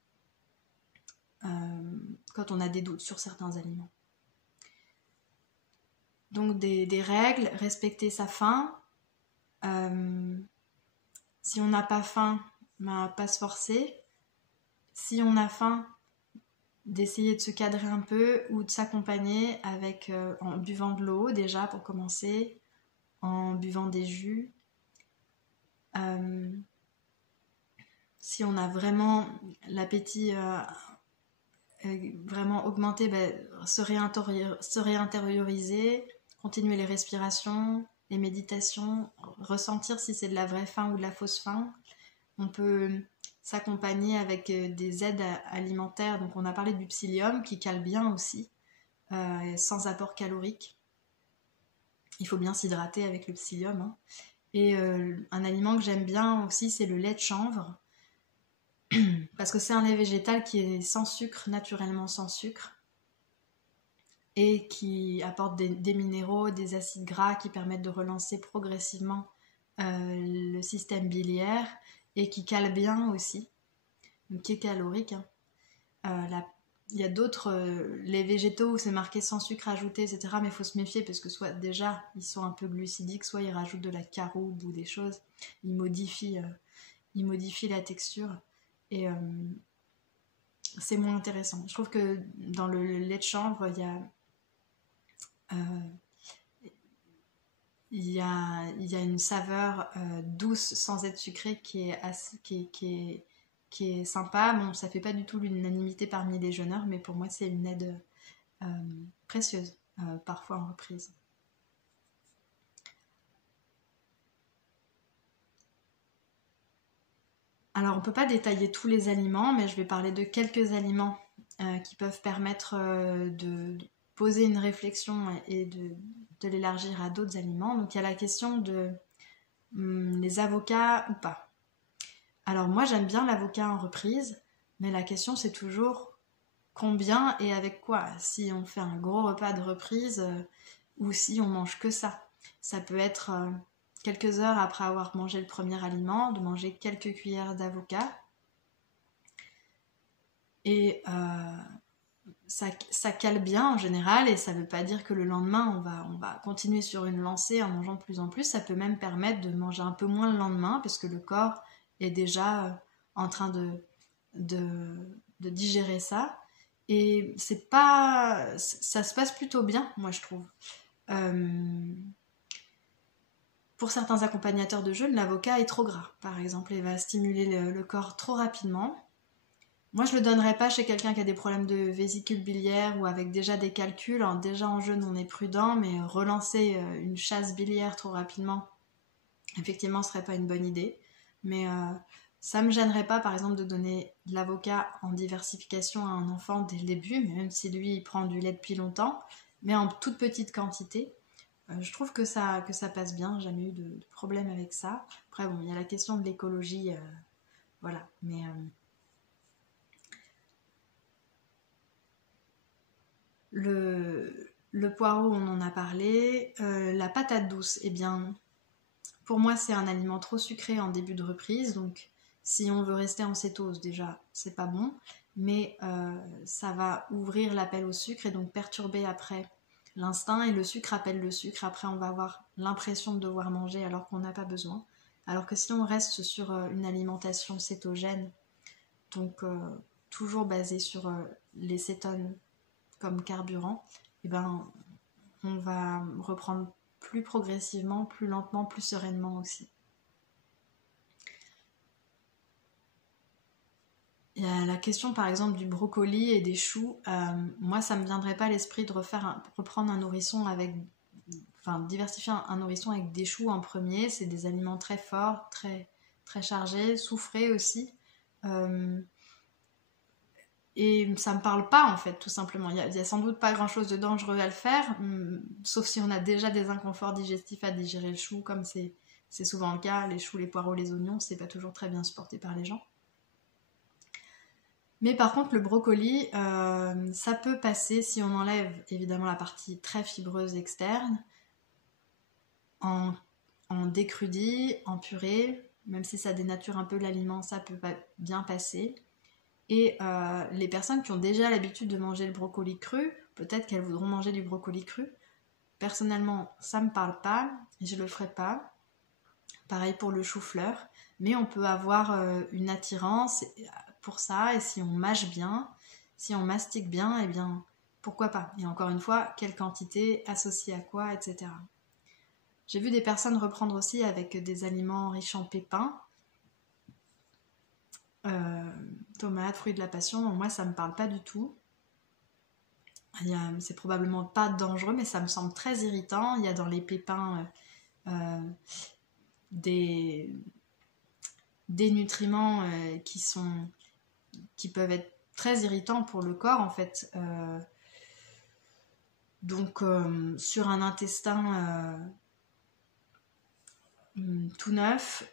a des doutes sur certains aliments. Donc des règles, respecter sa faim. Si on n'a pas faim, pas se forcer. Si on a faim, d'essayer de se cadrer un peu ou de s'accompagner en buvant de l'eau déjà pour commencer, en buvant des jus. Si on a vraiment l'appétit vraiment augmenté, se réintérioriser, continuer les respirations, les méditations, ressentir si c'est de la vraie faim ou de la fausse faim. On peut s'accompagner avec des aides alimentaires. Donc on a parlé du psyllium qui cale bien aussi, sans apport calorique. Il faut bien s'hydrater avec le psyllium. Hein. Et un aliment que j'aime bien aussi, c'est le lait de chanvre. Parce que c'est un lait végétal qui est sans sucre, naturellement sans sucre. Et qui apporte des minéraux, des acides gras qui permettent de relancer progressivement le système biliaire et qui cale bien aussi, donc qui est calorique. Hein. Il y a d'autres laits végétaux où c'est marqué sans sucre ajouté, etc. Mais il faut se méfier parce que soit déjà ils sont un peu glucidiques, soit ils rajoutent de la caroube ou des choses. Ils modifient la texture et c'est moins intéressant. Je trouve que dans le lait de chanvre, il y a une saveur douce sans être sucrée qui est sympa. Bon, ça fait pas du tout l'unanimité parmi les jeûneurs, mais pour moi c'est une aide précieuse, parfois en reprise. Alors on ne peut pas détailler tous les aliments, mais je vais parler de quelques aliments qui peuvent permettre de poser une réflexion et de l'élargir à d'autres aliments. Donc il y a la question de les avocats ou pas. Alors moi j'aime bien l'avocat en reprise, mais la question c'est toujours combien et avec quoi. Si on fait un gros repas de reprise ou si on mange que ça. Ça peut être quelques heures après avoir mangé le premier aliment, de manger quelques cuillères d'avocat. Et ça cale bien en général et ça ne veut pas dire que le lendemain on va continuer sur une lancée en mangeant de plus en plus. Ça peut même permettre de manger un peu moins le lendemain parce que le corps est déjà en train de digérer ça. Et ça se passe plutôt bien, moi je trouve. Pour certains accompagnateurs de jeûne, l'avocat est trop gras, par exemple, et va stimuler le corps trop rapidement. Moi, je ne le donnerais pas chez quelqu'un qui a des problèmes de vésicule biliaire ou avec déjà des calculs. Alors, déjà en jeûne, on est prudent, mais relancer une chasse biliaire trop rapidement, effectivement, ce ne serait pas une bonne idée. Mais ça ne me gênerait pas, par exemple, de donner de l'avocat en diversification à un enfant dès le début, même si lui, il prend du lait depuis longtemps, mais en toute petite quantité. Je trouve que ça passe bien, j'ai jamais eu de problème avec ça. Après, bon, il y a la question de l'écologie, voilà, mais... Le poireau, on en a parlé. La patate douce, eh bien, pour moi, c'est un aliment trop sucré en début de reprise. Donc, si on veut rester en cétose, déjà, c'est pas bon. mais ça va ouvrir l'appel au sucre et donc perturber après l'instinct, et le sucre appelle le sucre. Après, on va avoir l'impression de devoir manger alors qu'on n'a pas besoin. Alors que si on reste sur une alimentation cétogène, donc toujours basée sur les cétones comme carburant, et ben, on va reprendre plus progressivement, plus lentement, plus sereinement aussi. Il y a la question par exemple du brocoli et des choux. Moi, ça ne me viendrait pas à l'esprit de reprendre un nourrisson avec, enfin, diversifier un nourrisson avec des choux en premier. C'est des aliments très forts, très, très chargés, soufrés aussi. Euh, et ça me parle pas en fait, tout simplement. Il y a sans doute pas grand chose de dangereux à le faire, sauf si on a déjà des inconforts digestifs à digérer le chou, comme c'est souvent le cas. Les choux, les poireaux, les oignons, c'est pas toujours très bien supporté par les gens. Mais par contre, le brocoli, ça peut passer si on enlève évidemment la partie très fibreuse externe, en, en décrudis, en purée, même si ça dénature un peu l'aliment, ça peut bien passer. Et les personnes qui ont déjà l'habitude de manger le brocoli cru, peut-être qu'elles voudront manger du brocoli cru. Personnellement, ça me parle pas, je le ferai pas. Pareil pour le chou-fleur, mais on peut avoir une attirance pour ça, et si on mâche bien, si on mastique bien, eh bien pourquoi pas. Et encore une fois, quelle quantité, associée à quoi, etc. J'ai vu des personnes reprendre aussi avec des aliments riches en pépins, tomates, fruits de la passion. Moi, ça me parle pas du tout. C'est probablement pas dangereux, mais ça me semble très irritant. Il y a dans les pépins des nutriments qui peuvent être très irritants pour le corps en fait. Donc sur un intestin tout neuf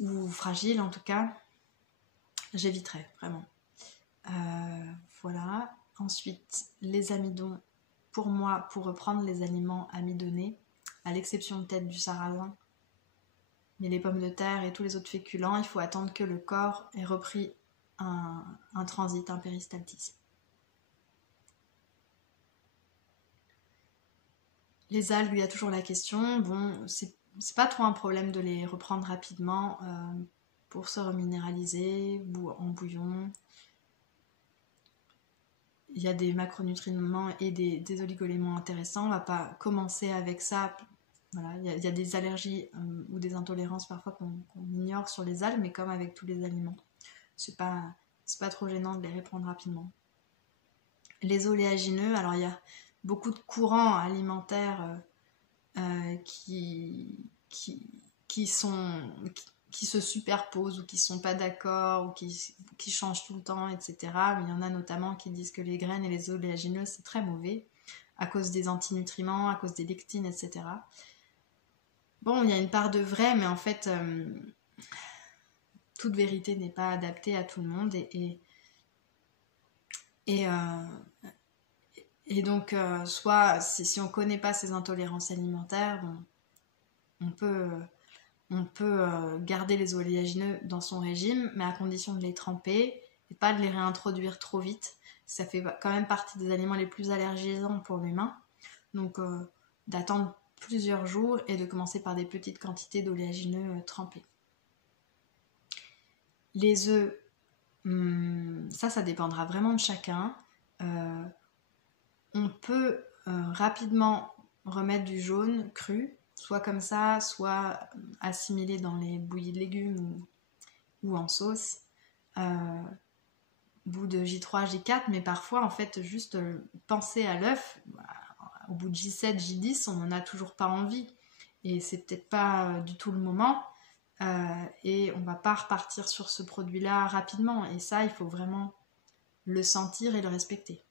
ou fragile en tout cas, j'éviterais vraiment. Voilà. Ensuite, les amidons. Pour moi, pour reprendre les aliments amidonnés, à l'exception peut-être du sarrasin, mais les pommes de terre et tous les autres féculents, il faut attendre que le corps ait repris un transit, un péristaltisme. Les algues, il y a toujours la question. Bon, c'est pas trop un problème de les reprendre rapidement pour se reminéraliser ou en bouillon. Il y a des macronutriments et des oligoéléments intéressants. On va pas commencer avec ça. Voilà, il y a des allergies ou des intolérances parfois qu'on ignore sur les algues, mais comme avec tous les aliments. C'est pas trop gênant de les reprendre rapidement. Les oléagineux, alors il y a beaucoup de courants alimentaires qui se superposent ou qui sont pas d'accord ou qui changent tout le temps, etc. Mais il y en a notamment qui disent que les graines et les oléagineux c'est très mauvais à cause des antinutriments, à cause des lectines, etc. Bon, il y a une part de vrai, mais en fait, toute vérité n'est pas adaptée à tout le monde et donc, soit si on ne connaît pas ces intolérances alimentaires, bon, on peut garder les oléagineux dans son régime, mais à condition de les tremper et pas de les réintroduire trop vite. Ça fait quand même partie des aliments les plus allergisants pour l'humain. Donc, d'attendre plusieurs jours et de commencer par des petites quantités d'oléagineux trempés. Les œufs, ça dépendra vraiment de chacun. On peut rapidement remettre du jaune cru, soit comme ça, soit assimilé dans les bouillies de légumes ou en sauce, au bout de J3, J4, mais parfois en fait juste penser à l'œuf, au bout de J7, J10, on n'en a toujours pas envie et c'est peut-être pas du tout le moment et on va pas repartir sur ce produit-là rapidement, et ça il faut vraiment le sentir et le respecter.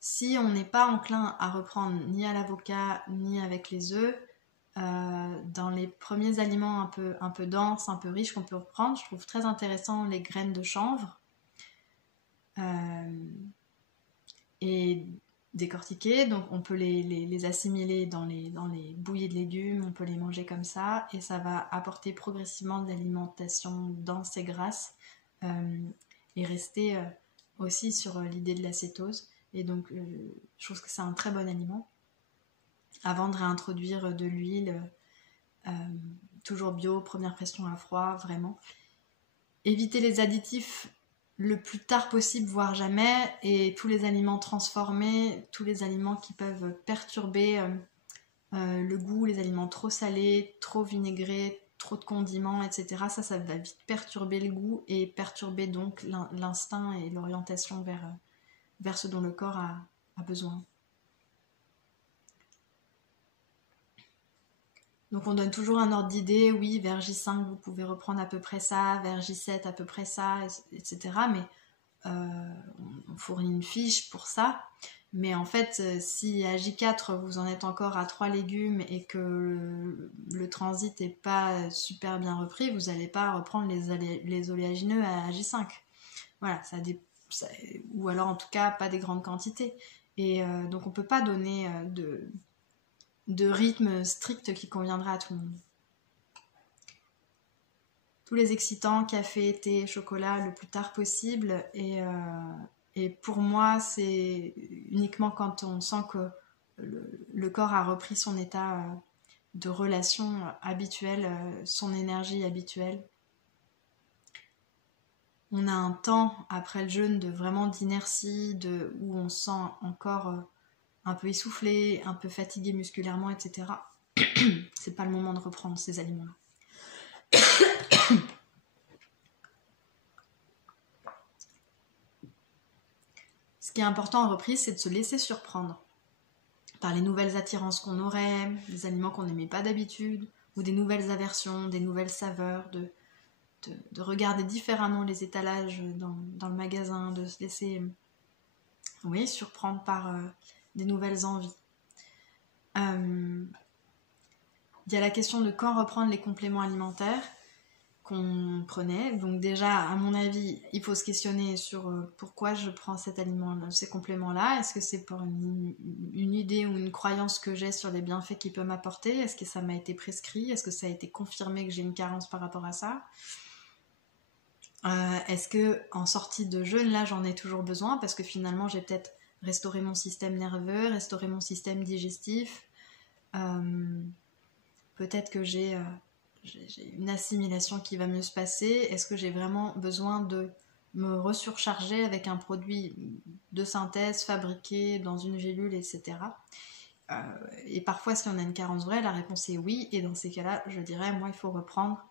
Si on n'est pas enclin à reprendre ni à l'avocat ni avec les œufs, dans les premiers aliments un peu denses, un peu riches qu'on peut reprendre, je trouve très intéressant les graines de chanvre et décortiquer. Donc on peut les assimiler dans les bouillies de légumes, on peut les manger comme ça et ça va apporter progressivement de l'alimentation dense et grasse et rester aussi sur l'idée de la cétose. Et donc je trouve que c'est un très bon aliment. Avant de réintroduire de l'huile, toujours bio, première pression à froid, vraiment. Éviter les additifs le plus tard possible, voire jamais, et tous les aliments transformés, tous les aliments qui peuvent perturber le goût, les aliments trop salés, trop vinaigrés, trop de condiments, etc. Ça va vite perturber le goût et perturber donc l'instinct et l'orientation vers ce dont le corps a besoin. Donc on donne toujours un ordre d'idée, oui, vers J5 vous pouvez reprendre à peu près ça, vers J7 à peu près ça, etc. Mais on fournit une fiche pour ça. Mais en fait, si à J4 vous en êtes encore à 3 légumes et que le transit n'est pas super bien repris, vous n'allez pas reprendre les oléagineux à J5. Voilà, ou alors en tout cas pas des grandes quantités. Et donc on ne peut pas donner de rythme strict qui conviendra à tout le monde. Tous les excitants, café, thé, chocolat, le plus tard possible. Et pour moi, c'est uniquement quand on sent que le corps a repris son état de relation habituelle, son énergie habituelle. On a un temps après le jeûne de vraiment d'inertie, où on se sent encore un peu essoufflé, un peu fatigué musculairement, etc. C'est pas le moment de reprendre ces aliments-là. Ce qui est important en reprise, c'est de se laisser surprendre par les nouvelles attirances qu'on aurait, des aliments qu'on n'aimait pas d'habitude, ou des nouvelles aversions, des nouvelles saveurs, de regarder différemment les étalages dans le magasin, de se laisser surprendre par des nouvelles envies. Il y a la question de quand reprendre les compléments alimentaires qu'on prenait. Donc déjà, à mon avis, il faut se questionner sur pourquoi je prends ces compléments-là. Est-ce que c'est pour une idée ou une croyance que j'ai sur les bienfaits qu'il peut m'apporter? Est-ce que ça m'a été prescrit? Est-ce que ça a été confirmé que j'ai une carence par rapport à ça? Est-ce que en sortie de jeûne, là, j'en ai toujours besoin? Parce que finalement, j'ai peut-être restauré mon système nerveux, restauré mon système digestif. Peut-être que j'ai une assimilation qui va mieux se passer. Est-ce que j'ai vraiment besoin de me resurcharger avec un produit de synthèse fabriqué dans une gélule, etc. Et parfois, si on a une carence vraie, la réponse est oui. Et dans ces cas-là, je dirais, moi, il faut reprendre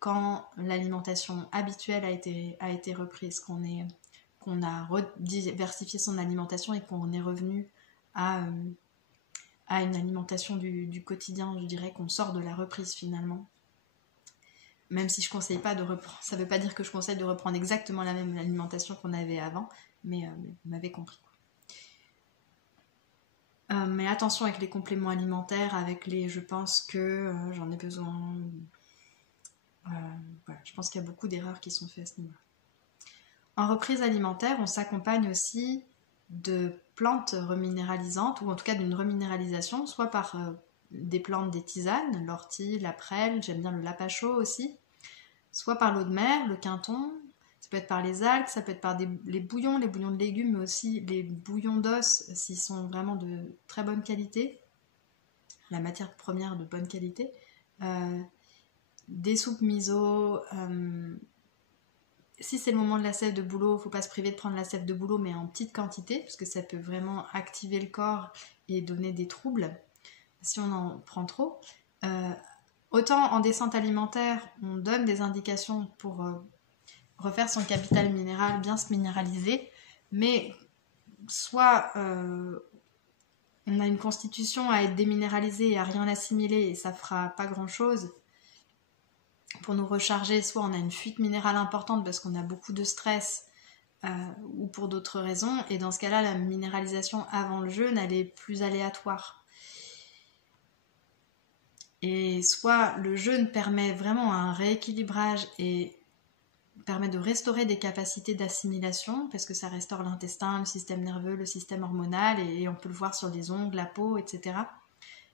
quand l'alimentation habituelle a été reprise, qu'on a diversifié son alimentation et qu'on est revenu à une alimentation du quotidien, je dirais qu'on sort de la reprise finalement. Même si je ne conseille pas de reprendre, ça ne veut pas dire que je conseille de reprendre exactement la même alimentation qu'on avait avant, mais vous m'avez compris. Mais attention avec les compléments alimentaires, je pense que j'en ai besoin. Voilà, je pense qu'il y a beaucoup d'erreurs qui sont faites à ce niveau-là. En reprise alimentaire, on s'accompagne aussi de plantes reminéralisantes, ou en tout cas d'une reminéralisation, soit par des plantes, des tisanes, l'ortie, la prêle, j'aime bien le lapacho aussi, soit par l'eau de mer, le quinton, ça peut être par les algues, ça peut être par les bouillons de légumes, mais aussi les bouillons d'os s'ils sont vraiment de très bonne qualité, la matière première de bonne qualité, des soupes miso. Si c'est le moment de la sève de bouleau, il ne faut pas se priver de prendre la sève de bouleau, mais en petite quantité, parce que ça peut vraiment activer le corps et donner des troubles si on en prend trop. Autant en descente alimentaire, on donne des indications pour refaire son capital minéral, bien se minéraliser, mais soit on a une constitution à être déminéralisée et à rien assimiler, et ça fera pas grand-chose pour nous recharger, soit on a une fuite minérale importante parce qu'on a beaucoup de stress ou pour d'autres raisons, et dans ce cas-là, la minéralisation avant le jeûne, elle est plus aléatoire. Et soit le jeûne permet vraiment un rééquilibrage et permet de restaurer des capacités d'assimilation, parce que ça restaure l'intestin, le système nerveux, le système hormonal, et on peut le voir sur les ongles, la peau, etc.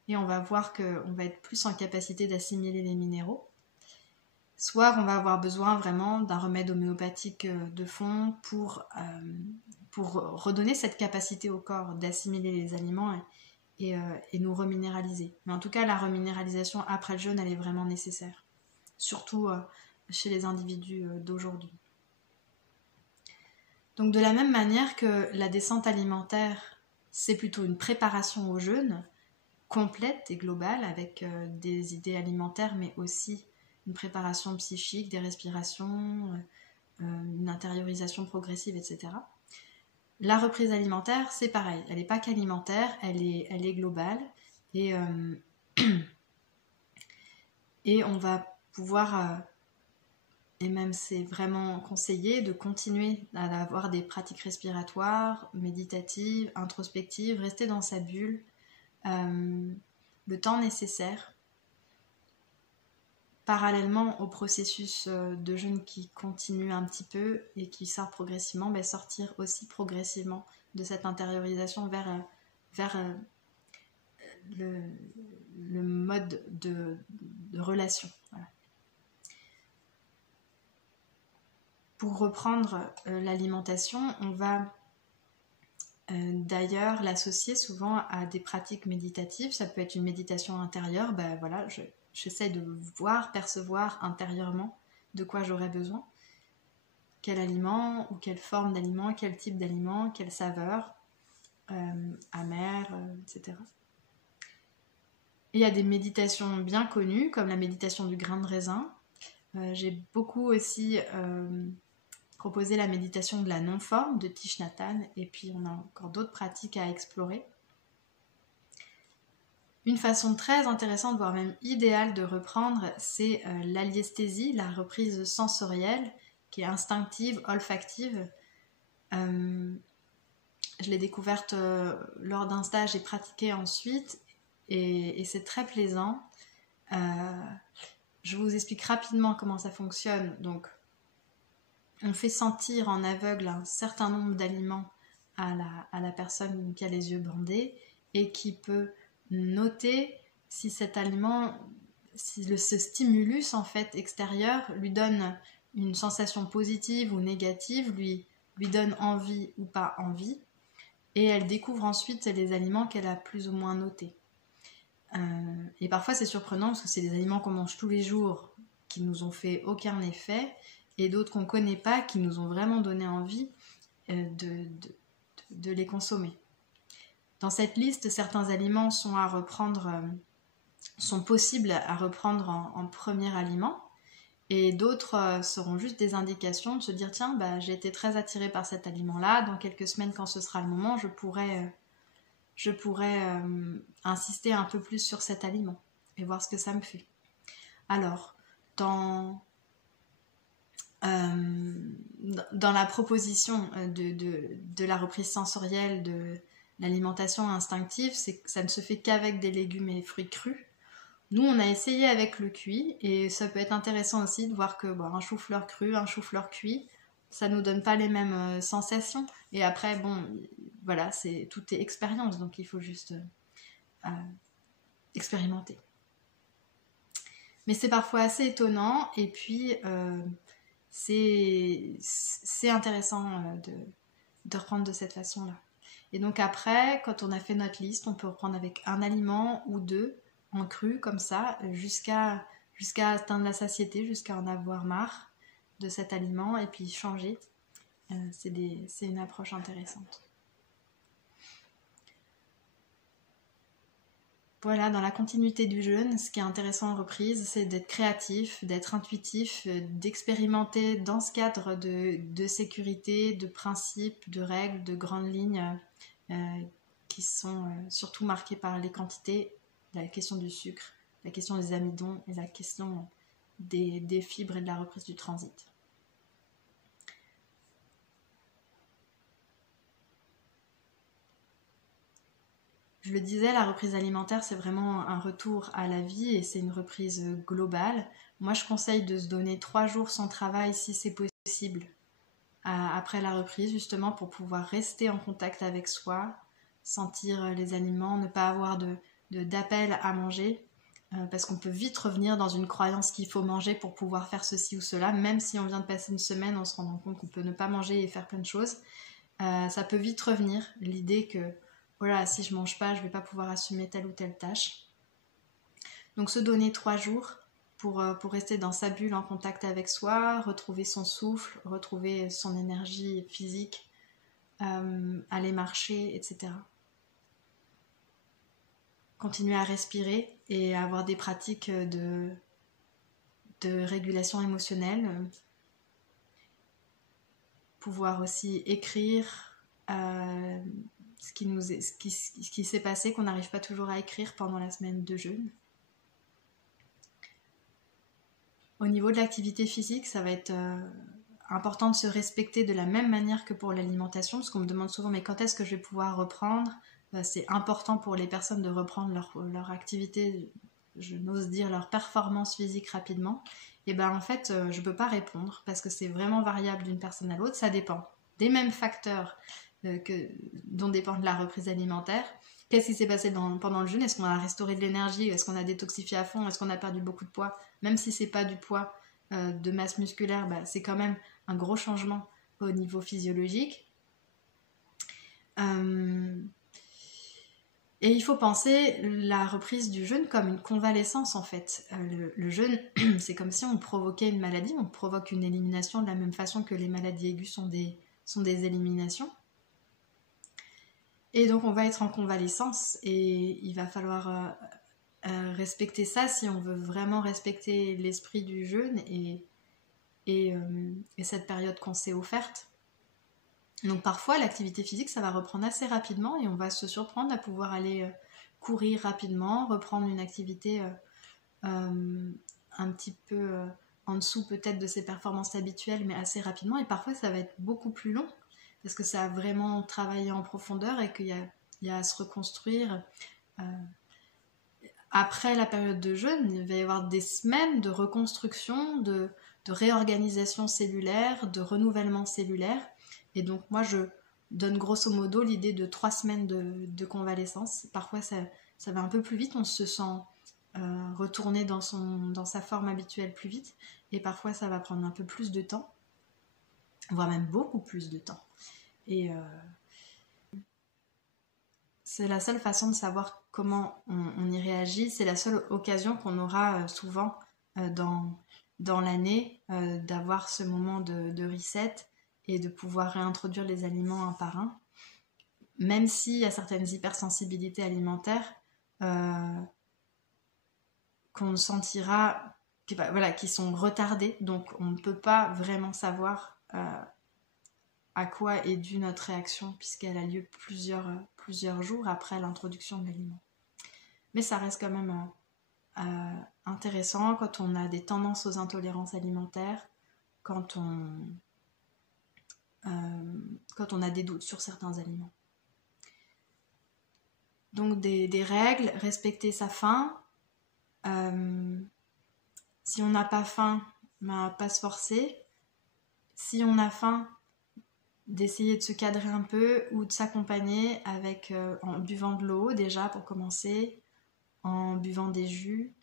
Et on va voir qu'on va être plus en capacité d'assimiler les minéraux. soit on va avoir besoin vraiment d'un remède homéopathique de fond pour redonner cette capacité au corps d'assimiler les aliments et nous reminéraliser. Mais en tout cas, la reminéralisation après le jeûne, elle est vraiment nécessaire, surtout chez les individus d'aujourd'hui. Donc de la même manière que la descente alimentaire, c'est plutôt une préparation au jeûne complète et globale avec des idées alimentaires, mais aussi une préparation psychique, des respirations, une intériorisation progressive, etc. La reprise alimentaire, c'est pareil, elle n'est pas qu'alimentaire, elle est globale et on va pouvoir, et même c'est vraiment conseillé, de continuer à avoir des pratiques respiratoires, méditatives, introspectives, rester dans sa bulle, le temps nécessaire, parallèlement au processus de jeûne qui continue un petit peu et qui sort progressivement, sortir aussi progressivement de cette intériorisation vers le mode de relation. Voilà. Pour reprendre l'alimentation, on va d'ailleurs l'associer souvent à des pratiques méditatives. Ça peut être une méditation intérieure, voilà, j'essaie de voir, percevoir intérieurement de quoi j'aurais besoin, quel aliment ou quelle forme d'aliment, quel type d'aliment, quelle saveur, amère, etc. Et il y a des méditations bien connues, comme la méditation du grain de raisin. J'ai beaucoup aussi proposé la méditation de la non-forme de Thich Nhat Hanh, et puis on a encore d'autres pratiques à explorer. Une façon très intéressante, voire même idéale de reprendre, c'est l'aliesthésie, la reprise sensorielle, qui est instinctive, olfactive. Je l'ai découverte lors d'un stage et pratiquée ensuite, et c'est très plaisant. Je vous explique rapidement comment ça fonctionne. Donc, on fait sentir en aveugle un certain nombre d'aliments à la personne qui a les yeux bandés et qui peut noter si cet aliment, si ce stimulus en fait extérieur lui donne une sensation positive ou négative, lui donne envie ou pas envie, et elle découvre ensuite les aliments qu'elle a plus ou moins notés. Et parfois c'est surprenant parce que c'est des aliments qu'on mange tous les jours qui nous ont fait aucun effet, et d'autres qu'on ne connaît pas qui nous ont vraiment donné envie de les consommer. Dans cette liste, certains aliments sont possibles à reprendre en premier aliment, et d'autres seront juste des indications de se dire tiens, j'ai été très attirée par cet aliment-là, dans quelques semaines quand ce sera le moment, je pourrais insister un peu plus sur cet aliment et voir ce que ça me fait. Alors, dans la proposition de la reprise sensorielle de l'alimentation instinctive, c'est que ça ne se fait qu'avec des légumes et fruits crus. Nous, on a essayé avec le cuit, et ça peut être intéressant aussi de voir que un chou-fleur cru, un chou-fleur cuit, ça nous donne pas les mêmes sensations. Et après, voilà, tout est expérience, donc il faut juste expérimenter. Mais c'est parfois assez étonnant, et puis c'est intéressant de reprendre de cette façon-là. Et donc après, quand on a fait notre liste, on peut reprendre avec un aliment ou deux en cru, comme ça, jusqu'à atteindre la satiété, jusqu'à en avoir marre de cet aliment, et puis changer. C'est une approche intéressante. Voilà, dans la continuité du jeûne, ce qui est intéressant en reprise, c'est d'être créatif, d'être intuitif, d'expérimenter dans ce cadre de sécurité, de principes, de règles, de grandes lignes qui sont surtout marquées par les quantités, la question du sucre, la question des amidons et la question des fibres et de la reprise du transit. Je le disais, la reprise alimentaire, c'est vraiment un retour à la vie et c'est une reprise globale. Moi, je conseille de se donner 3 jours sans travail si c'est possible après la reprise, justement pour pouvoir rester en contact avec soi, sentir les aliments, ne pas avoir d'appel à manger. parce qu'on peut vite revenir dans une croyance qu'il faut manger pour pouvoir faire ceci ou cela, même si on vient de passer une semaine en se rendant compte qu'on peut ne pas manger et faire plein de choses. Ça peut vite revenir, l'idée que voilà, si je mange pas, je vais pas pouvoir assumer telle ou telle tâche. Donc se donner 3 jours pour rester dans sa bulle en contact avec soi, retrouver son souffle, retrouver son énergie physique, aller marcher, etc. Continuer à respirer et avoir des pratiques de régulation émotionnelle. Pouvoir aussi écrire ce qui s'est passé, qu'on n'arrive pas toujours à écrire pendant la semaine de jeûne. Au niveau de l'activité physique, ça va être important de se respecter de la même manière que pour l'alimentation, parce qu'on me demande souvent mais quand est-ce que je vais pouvoir reprendre. C'est important pour les personnes de reprendre leur activité, je n'ose dire leur performance physique rapidement. Et ben en fait, je peux pas répondre parce que c'est vraiment variable d'une personne à l'autre, ça dépend des mêmes facteurs dont dépend la reprise alimentaire. Qu'est-ce qui s'est passé pendant le jeûne? Est-ce qu'on a restauré de l'énergie? Est-ce qu'on a détoxifié à fond? Est-ce qu'on a perdu beaucoup de poids? Même si c'est pas du poids de masse musculaire, bah, c'est quand même un gros changement au niveau physiologique. Et il faut penser la reprise du jeûne comme une convalescence en fait. Le jeûne, c'est comme si on provoquait une maladie, on provoque une élimination de la même façon que les maladies aiguës sont des éliminations. Et donc on va être en convalescence et il va falloir respecter ça si on veut vraiment respecter l'esprit du jeûne et cette période qu'on s'est offerte. Donc parfois l'activité physique ça va reprendre assez rapidement et on va se surprendre à pouvoir aller courir rapidement, reprendre une activité un petit peu en dessous peut-être de ses performances habituelles mais assez rapidement, et parfois ça va être beaucoup plus long parce que ça a vraiment travaillé en profondeur et qu'il y a à se reconstruire. Après la période de jeûne, il va y avoir des semaines de reconstruction, de réorganisation cellulaire, de renouvellement cellulaire. Et donc moi je donne grosso modo l'idée de 3 semaines de convalescence. Parfois ça va un peu plus vite, on se sent retourner dans sa forme habituelle plus vite. Et parfois ça va prendre un peu plus de temps, voire même beaucoup plus de temps. Et c'est la seule façon de savoir comment on y réagit. C'est la seule occasion qu'on aura souvent dans l'année d'avoir ce moment de reset et de pouvoir réintroduire les aliments un par un. Même s'il y a certaines hypersensibilités alimentaires qu'on sentira qui sont retardées, donc on ne peut pas vraiment savoir à quoi est due notre réaction puisqu'elle a lieu plusieurs jours après l'introduction de l'aliment. Mais ça reste quand même intéressant quand on a des tendances aux intolérances alimentaires, quand on a des doutes sur certains aliments. Donc des règles, respecter sa faim. Si on n'a pas faim, pas se forcer. Si on a faim, d'essayer de se cadrer un peu ou de s'accompagner en buvant de l'eau déjà pour commencer, en buvant des jus.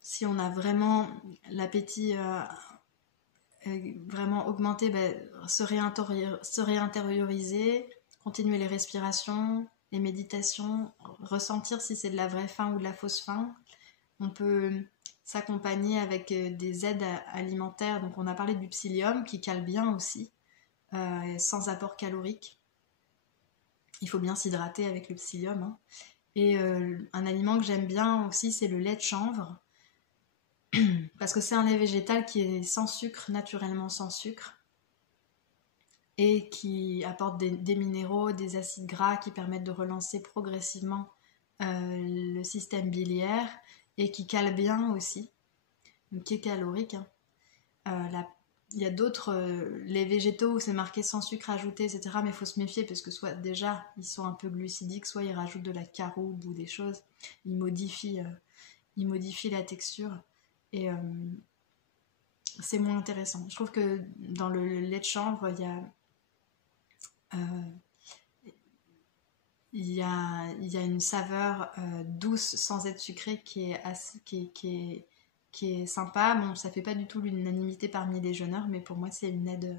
Si on a vraiment l'appétit vraiment augmenté, se réintérioriser, continuer les respirations, les méditations, ressentir si c'est de la vraie faim ou de la fausse faim. On peut s'accompagner avec des aides alimentaires. Donc on a parlé du psyllium qui cale bien aussi, sans apport calorique. Il faut bien s'hydrater avec le psyllium. Hein. Et un aliment que j'aime bien aussi, c'est le lait de chanvre. Parce que c'est un lait végétal qui est sans sucre, naturellement sans sucre. Et qui apporte des minéraux, des acides gras qui permettent de relancer progressivement le système biliaire. Et qui cale bien aussi, donc qui est calorique. Hein. Il y a d'autres, les végétaux où c'est marqué sans sucre ajouté, etc. Mais il faut se méfier parce que soit déjà ils sont un peu glucidiques, soit ils rajoutent de la caroube ou des choses. Ils modifient la texture et c'est moins intéressant. Je trouve que dans le lait de chanvre, il il y a une saveur douce sans être sucrée qui est sympa. Bon, ça fait pas du tout l'unanimité parmi les jeûneurs, mais pour moi c'est une aide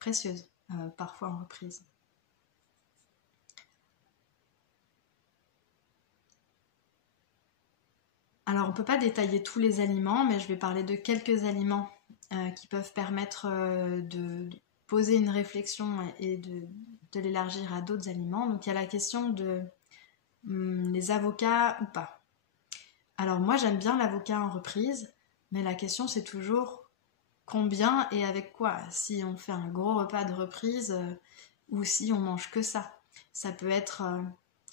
précieuse, parfois en reprise. Alors on peut pas détailler tous les aliments, mais je vais parler de quelques aliments qui peuvent permettre de poser une réflexion et de l'élargir à d'autres aliments. Donc il y a la question de les avocats ou pas. Alors moi j'aime bien l'avocat en reprise, mais la question c'est toujours combien et avec quoi. Si on fait un gros repas de reprise ou si on mange que ça. Ça peut être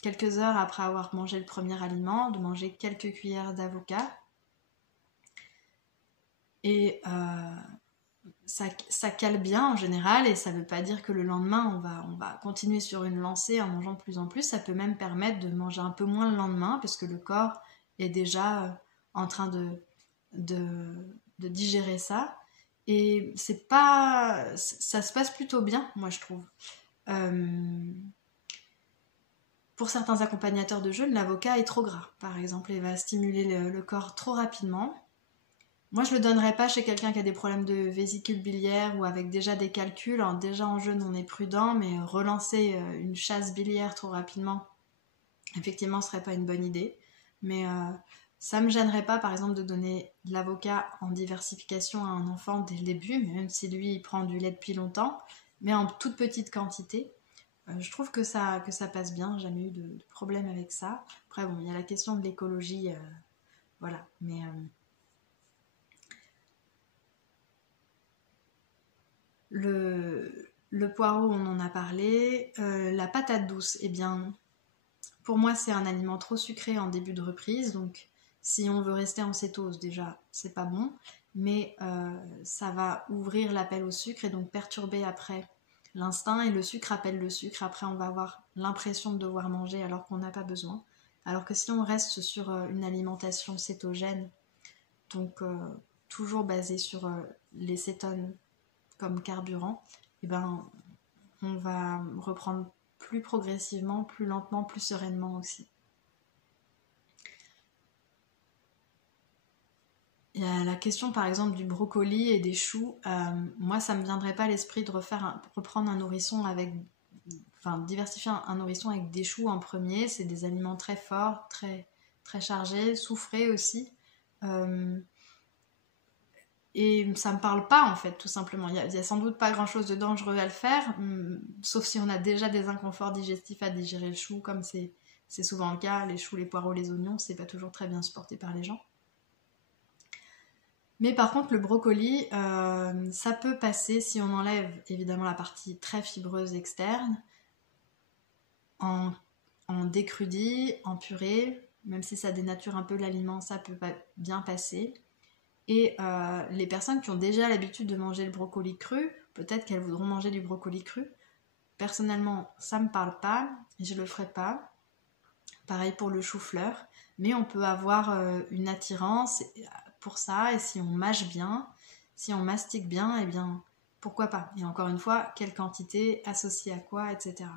quelques heures après avoir mangé le premier aliment, de manger quelques cuillères d'avocat. Et ça cale bien en général, et ça ne veut pas dire que le lendemain on va continuer sur une lancée en mangeant de plus en plus. Ça peut même permettre de manger un peu moins le lendemain parce que le corps est déjà en train de digérer ça. Et c'est pas, ça se passe plutôt bien, moi je trouve. Pour certains accompagnateurs de jeûne, l'avocat est trop gras, par exemple, et va stimuler le corps trop rapidement. Moi, je le donnerais pas chez quelqu'un qui a des problèmes de vésicule biliaire ou avec déjà des calculs. Alors, déjà en jeûne, on est prudent, mais relancer une chasse biliaire trop rapidement, effectivement, ce serait pas une bonne idée. Mais ça me gênerait pas, par exemple, de donner de l'avocat en diversification à un enfant dès le début, même si lui, il prend du lait depuis longtemps, mais en toute petite quantité. Je trouve que ça passe bien, j'ai jamais eu de problème avec ça. Après, bon, il y a la question de l'écologie, voilà, mais... Le poireau, on en a parlé. La patate douce, eh bien, pour moi, c'est un aliment trop sucré en début de reprise. Donc, si on veut rester en cétose, déjà, c'est pas bon. Mais ça va ouvrir l'appel au sucre et donc perturber après l'instinct. Et le sucre appelle le sucre. Après, on va avoir l'impression de devoir manger alors qu'on n'a pas besoin. Alors que si on reste sur une alimentation cétogène, donc toujours basée sur les cétones comme carburant, et ben, on va reprendre plus progressivement, plus lentement, plus sereinement aussi. Il y a la question par exemple du brocoli et des choux. Moi, ça ne me viendrait pas à l'esprit de reprendre un nourrisson avec... Enfin, diversifier un nourrisson avec des choux en premier. C'est des aliments très forts, très, très chargés, soufrés aussi. Et ça me parle pas en fait, tout simplement. Il y a sans doute pas grand chose de dangereux à le faire, sauf si on a déjà des inconforts digestifs à digérer le chou, comme c'est souvent le cas. Les choux, les poireaux, les oignons, c'est pas toujours très bien supporté par les gens. Mais par contre, le brocoli, ça peut passer si on enlève évidemment la partie très fibreuse externe, en décrudis, en purée, même si ça dénature un peu l'aliment, ça peut bien passer. Et les personnes qui ont déjà l'habitude de manger le brocoli cru, peut-être qu'elles voudront manger du brocoli cru. Personnellement, ça me parle pas, et je le ferai pas. Pareil pour le chou-fleur, mais on peut avoir une attirance pour ça, et si on mâche bien, si on mastique bien, eh bien, pourquoi pas. Et encore une fois, quelle quantité, associée à quoi, etc.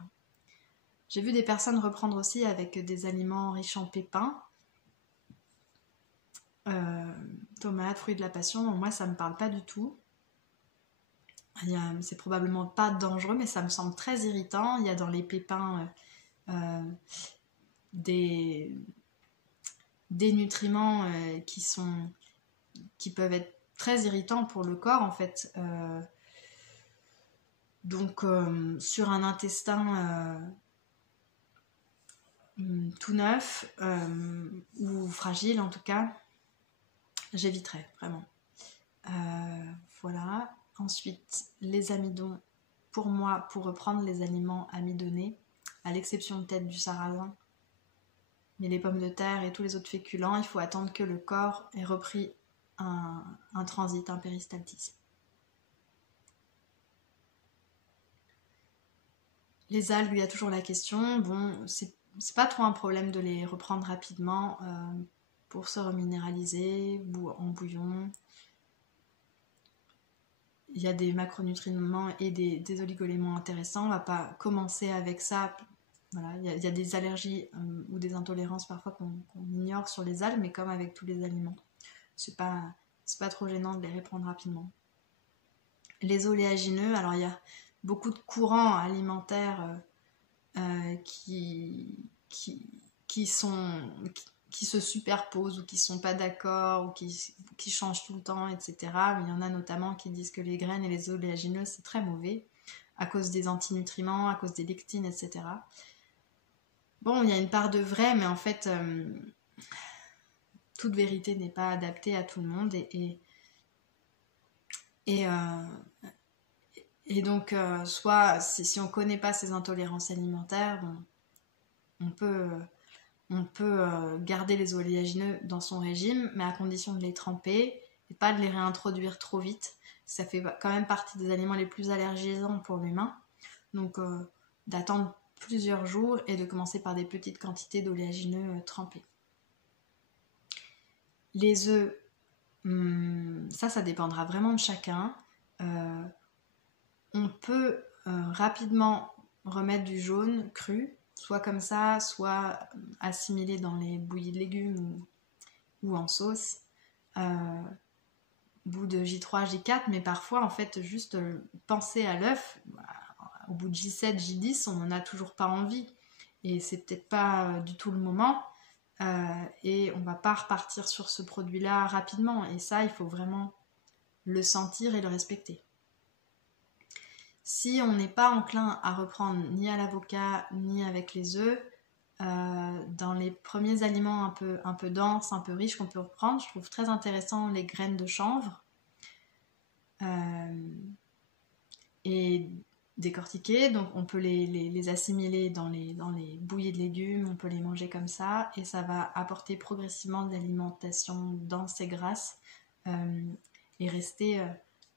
J'ai vu des personnes reprendre aussi avec des aliments riches en pépins, tomates, fruits de la passion. Moi, ça me parle pas du tout. C'est probablement pas dangereux, mais ça me semble très irritant. Il y a dans les pépins des nutriments qui peuvent être très irritants pour le corps en fait. Donc sur un intestin tout neuf ou fragile en tout cas, j'éviterais vraiment. Voilà. Ensuite, les amidons. Pour moi, pour reprendre les aliments amidonnés, à l'exception peut-être du sarrasin, mais les pommes de terre et tous les autres féculents, il faut attendre que le corps ait repris un transit, un péristaltisme. Les algues, il y a toujours la question. Bon, c'est pas trop un problème de les reprendre rapidement pour se reminéraliser ou en bouillon. Il y a des macronutriments et des oligoéléments intéressants. On va pas commencer avec ça Voilà, il y a des allergies ou des intolérances parfois qu'on ignore sur les algues, mais comme avec tous les aliments, c'est pas trop gênant de les reprendre rapidement. Les oléagineux, alors il y a beaucoup de courants alimentaires qui se superposent ou qui sont pas d'accord ou qui changent tout le temps, etc. Mais il y en a notamment qui disent que les graines et les oléagineux c'est très mauvais à cause des antinutriments, à cause des lectines, etc. Bon, il y a une part de vrai, mais en fait, toute vérité n'est pas adaptée à tout le monde et donc, soit si on ne connaît pas ces intolérances alimentaires, bon, on peut garder les oléagineux dans son régime, mais à condition de les tremper et pas de les réintroduire trop vite. Ça fait quand même partie des aliments les plus allergisants pour l'humain. Donc, d'attendre plusieurs jours et de commencer par des petites quantités d'oléagineux trempés. Les œufs, ça dépendra vraiment de chacun. On peut rapidement remettre du jaune cru, soit comme ça, soit assimilé dans les bouillies de légumes ou en sauce, au bout de J3, J4, mais parfois, en fait, juste penser à l'œuf, au bout de J7, J10, on n'en a toujours pas envie. Et c'est peut-être pas du tout le moment. Et on va pas repartir sur ce produit-là rapidement. Et ça, il faut vraiment le sentir et le respecter. Si on n'est pas enclin à reprendre ni à l'avocat ni avec les œufs, dans les premiers aliments un peu denses, un peu riches qu'on peut reprendre, je trouve très intéressant les graines de chanvre et décortiquer, donc on peut les assimiler dans les bouillies de légumes, on peut les manger comme ça et ça va apporter progressivement de l'alimentation dense et grasse et rester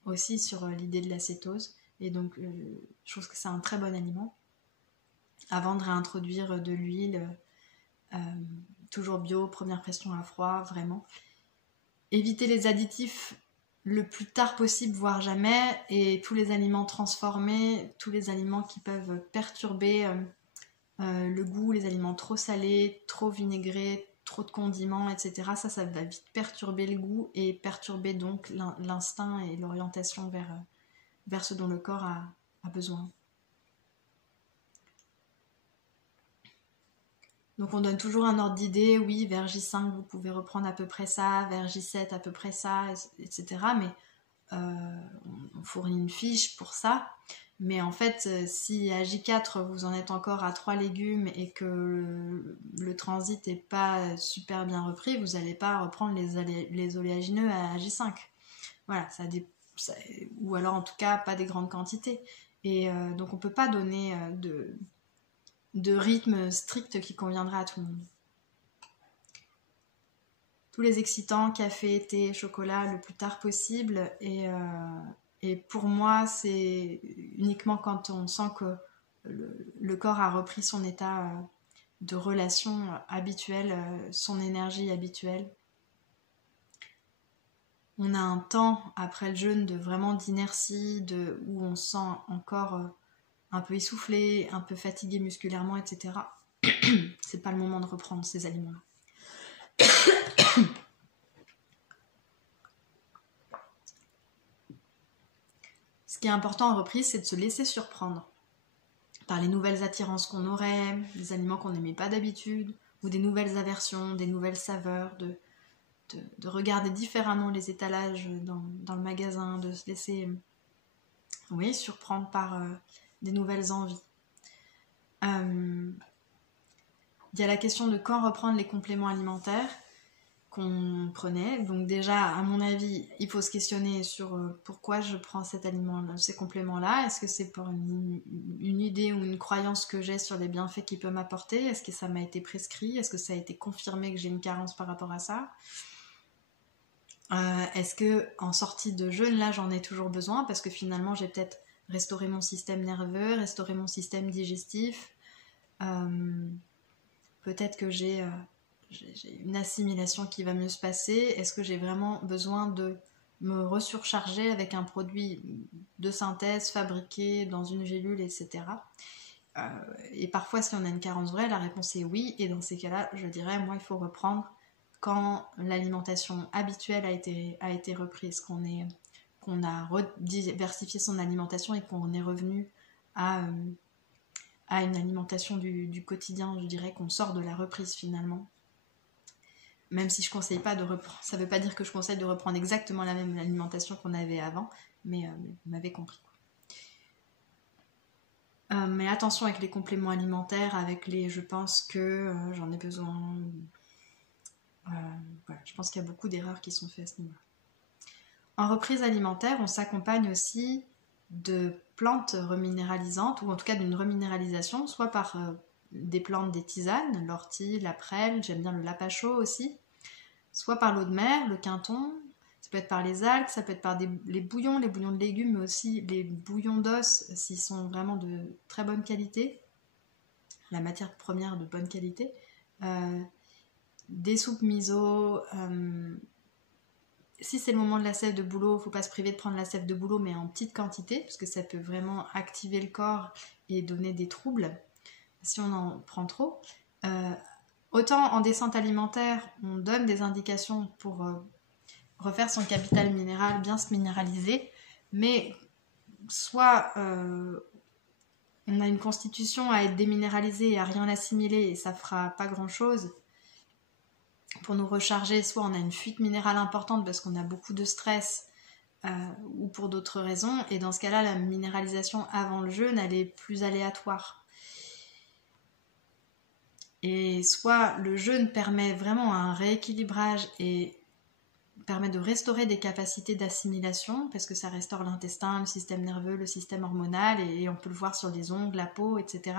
aussi sur l'idée de la cétose. Et donc, je trouve que c'est un très bon aliment. Avant de réintroduire de l'huile, toujours bio, première pression à froid, vraiment. Éviter les additifs le plus tard possible, voire jamais. Et tous les aliments transformés, tous les aliments qui peuvent perturber le goût, les aliments trop salés, trop vinaigrés, trop de condiments, etc. Ça va vite perturber le goût et perturber donc l'instinct et l'orientation vers ce dont le corps a besoin. Donc on donne toujours un ordre d'idée, oui, vers J5 vous pouvez reprendre à peu près ça, vers J7 à peu près ça, etc. Mais on fournit une fiche pour ça. Mais en fait, si à J4 vous en êtes encore à 3 légumes et que le transit n'est pas super bien repris, vous n'allez pas reprendre les oléagineux à J5. Voilà, ou alors en tout cas pas des grandes quantités. Et donc on ne peut pas donner de rythme strict qui conviendra à tout le monde. Tous les excitants, café, thé, chocolat, le plus tard possible. Et pour moi, c'est uniquement quand on sent que le corps a repris son état de relation habituelle, son énergie habituelle. On a un temps après le jeûne vraiment d'inertie, où on se sent encore un peu essoufflé, un peu fatigué musculairement, etc. C'est pas le moment de reprendre ces aliments-là. Ce qui est important en reprise, c'est de se laisser surprendre par les nouvelles attirances qu'on aurait, des aliments qu'on n'aimait pas d'habitude, ou des nouvelles aversions, des nouvelles saveurs, de regarder différemment les étalages dans le magasin, de se laisser surprendre par des nouvelles envies. Il y a la question de quand reprendre les compléments alimentaires qu'on prenait. Donc déjà, à mon avis, il faut se questionner sur pourquoi je prends ces compléments-là. Est-ce que c'est pour une idée ou une croyance que j'ai sur les bienfaits qu'il peut m'apporter? Est-ce que ça m'a été prescrit? Est-ce que ça a été confirmé que j'ai une carence par rapport à ça? Est-ce que en sortie de jeûne, là, j'en ai toujours besoin? Parce que finalement, j'ai peut-être restauré mon système nerveux, restauré mon système digestif. Peut-être que j'ai une assimilation qui va mieux se passer. Est-ce que j'ai vraiment besoin de me resurcharger avec un produit de synthèse fabriqué dans une gélule, etc. Et parfois, si on a une carence vraie, la réponse est oui. Et dans ces cas-là, je dirais, moi, il faut reprendre quand l'alimentation habituelle a été reprise, qu'on a diversifié son alimentation et qu'on est revenu à une alimentation du quotidien. Je dirais qu'on sort de la reprise finalement. Même si je ne conseille pas de reprendre, ça ne veut pas dire que je conseille de reprendre exactement la même alimentation qu'on avait avant, mais vous m'avez compris. Mais attention avec les compléments alimentaires, je pense que j'en ai besoin. Voilà, je pense qu'il y a beaucoup d'erreurs qui sont faites à ce niveau-là. En reprise alimentaire, on s'accompagne aussi de plantes reminéralisantes, ou en tout cas d'une reminéralisation, soit par des plantes, des tisanes, l'ortie, la prêle, j'aime bien le lapacho aussi, soit par l'eau de mer, le quinton, ça peut être par les algues, ça peut être par les bouillons de légumes, mais aussi les bouillons d'os s'ils sont vraiment de très bonne qualité, la matière première de bonne qualité, des soupes miso, si c'est le moment de la sève de bouleau, il ne faut pas se priver de prendre la sève de bouleau, mais en petite quantité, parce que ça peut vraiment activer le corps et donner des troubles si on en prend trop. Autant en descente alimentaire, on donne des indications pour refaire son capital minéral, bien se minéraliser, mais soit on a une constitution à être déminéralisée et à rien assimiler et ça fera pas grand chose pour nous recharger, soit on a une fuite minérale importante parce qu'on a beaucoup de stress ou pour d'autres raisons, et dans ce cas-là la minéralisation avant le jeûne elle est plus aléatoire. Et soit le jeûne permet vraiment un rééquilibrage et permet de restaurer des capacités d'assimilation parce que ça restaure l'intestin, le système nerveux, le système hormonal, et on peut le voir sur les ongles, la peau, etc.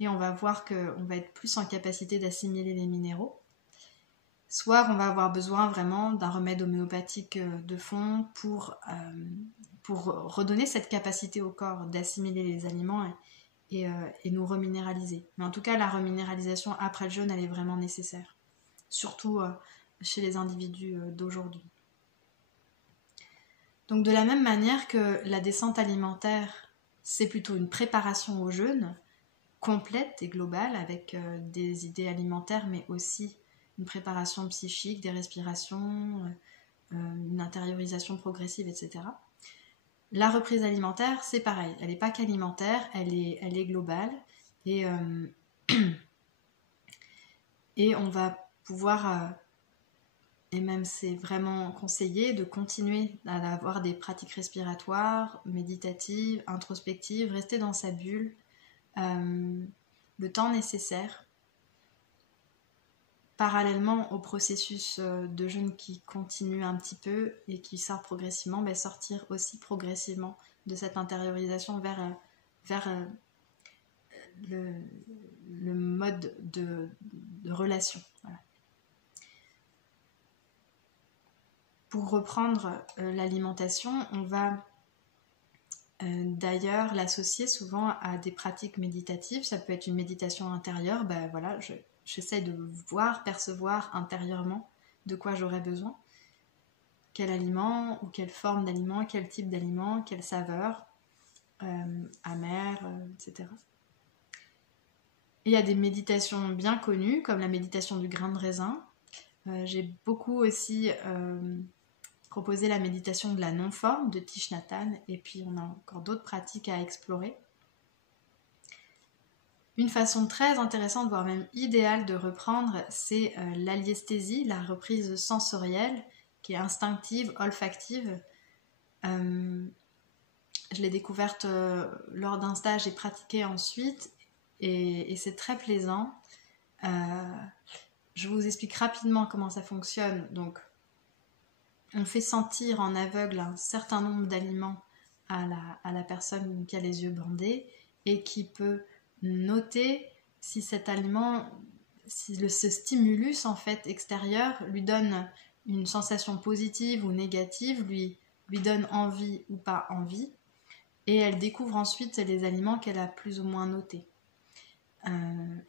Et on va voir qu'on va être plus en capacité d'assimiler les minéraux. Soit on va avoir besoin vraiment d'un remède homéopathique de fond pour redonner cette capacité au corps d'assimiler les aliments et nous reminéraliser. Mais en tout cas, la reminéralisation après le jeûne, elle est vraiment nécessaire. Surtout chez les individus d'aujourd'hui. Donc de la même manière que la descente alimentaire, c'est plutôt une préparation au jeûne complète et globale avec des idées alimentaires, mais aussi une préparation psychique, des respirations, une intériorisation progressive, etc. La reprise alimentaire, c'est pareil. Elle n'est pas qu'alimentaire, elle est globale. Et on va pouvoir, et même c'est vraiment conseillé, de continuer à avoir des pratiques respiratoires, méditatives, introspectives, rester dans sa bulle, le temps nécessaire, parallèlement au processus de jeûne qui continue un petit peu et qui sort progressivement, sortir aussi progressivement de cette intériorisation vers le mode de relation. Voilà. Pour reprendre l'alimentation, on va d'ailleurs l'associer souvent à des pratiques méditatives. Ça peut être une méditation intérieure, voilà, j'essaie de voir, percevoir intérieurement de quoi j'aurais besoin, quel aliment ou quelle forme d'aliment, quel type d'aliment, quelle saveur, amère, etc. Et il y a des méditations bien connues, comme la méditation du grain de raisin. J'ai beaucoup aussi proposé la méditation de la non-forme de Thich Nhat Hanh, et puis on a encore d'autres pratiques à explorer. Une façon très intéressante, voire même idéale de reprendre, c'est l'aliesthésie, la reprise sensorielle, qui est instinctive, olfactive. Je l'ai découverte lors d'un stage et pratiquée ensuite, et c'est très plaisant. Je vous explique rapidement comment ça fonctionne. Donc, on fait sentir en aveugle un certain nombre d'aliments à la personne qui a les yeux bandés et qui peut noter si cet aliment, ce stimulus en fait extérieur lui donne une sensation positive ou négative, lui donne envie ou pas envie, et elle découvre ensuite les aliments qu'elle a plus ou moins notés.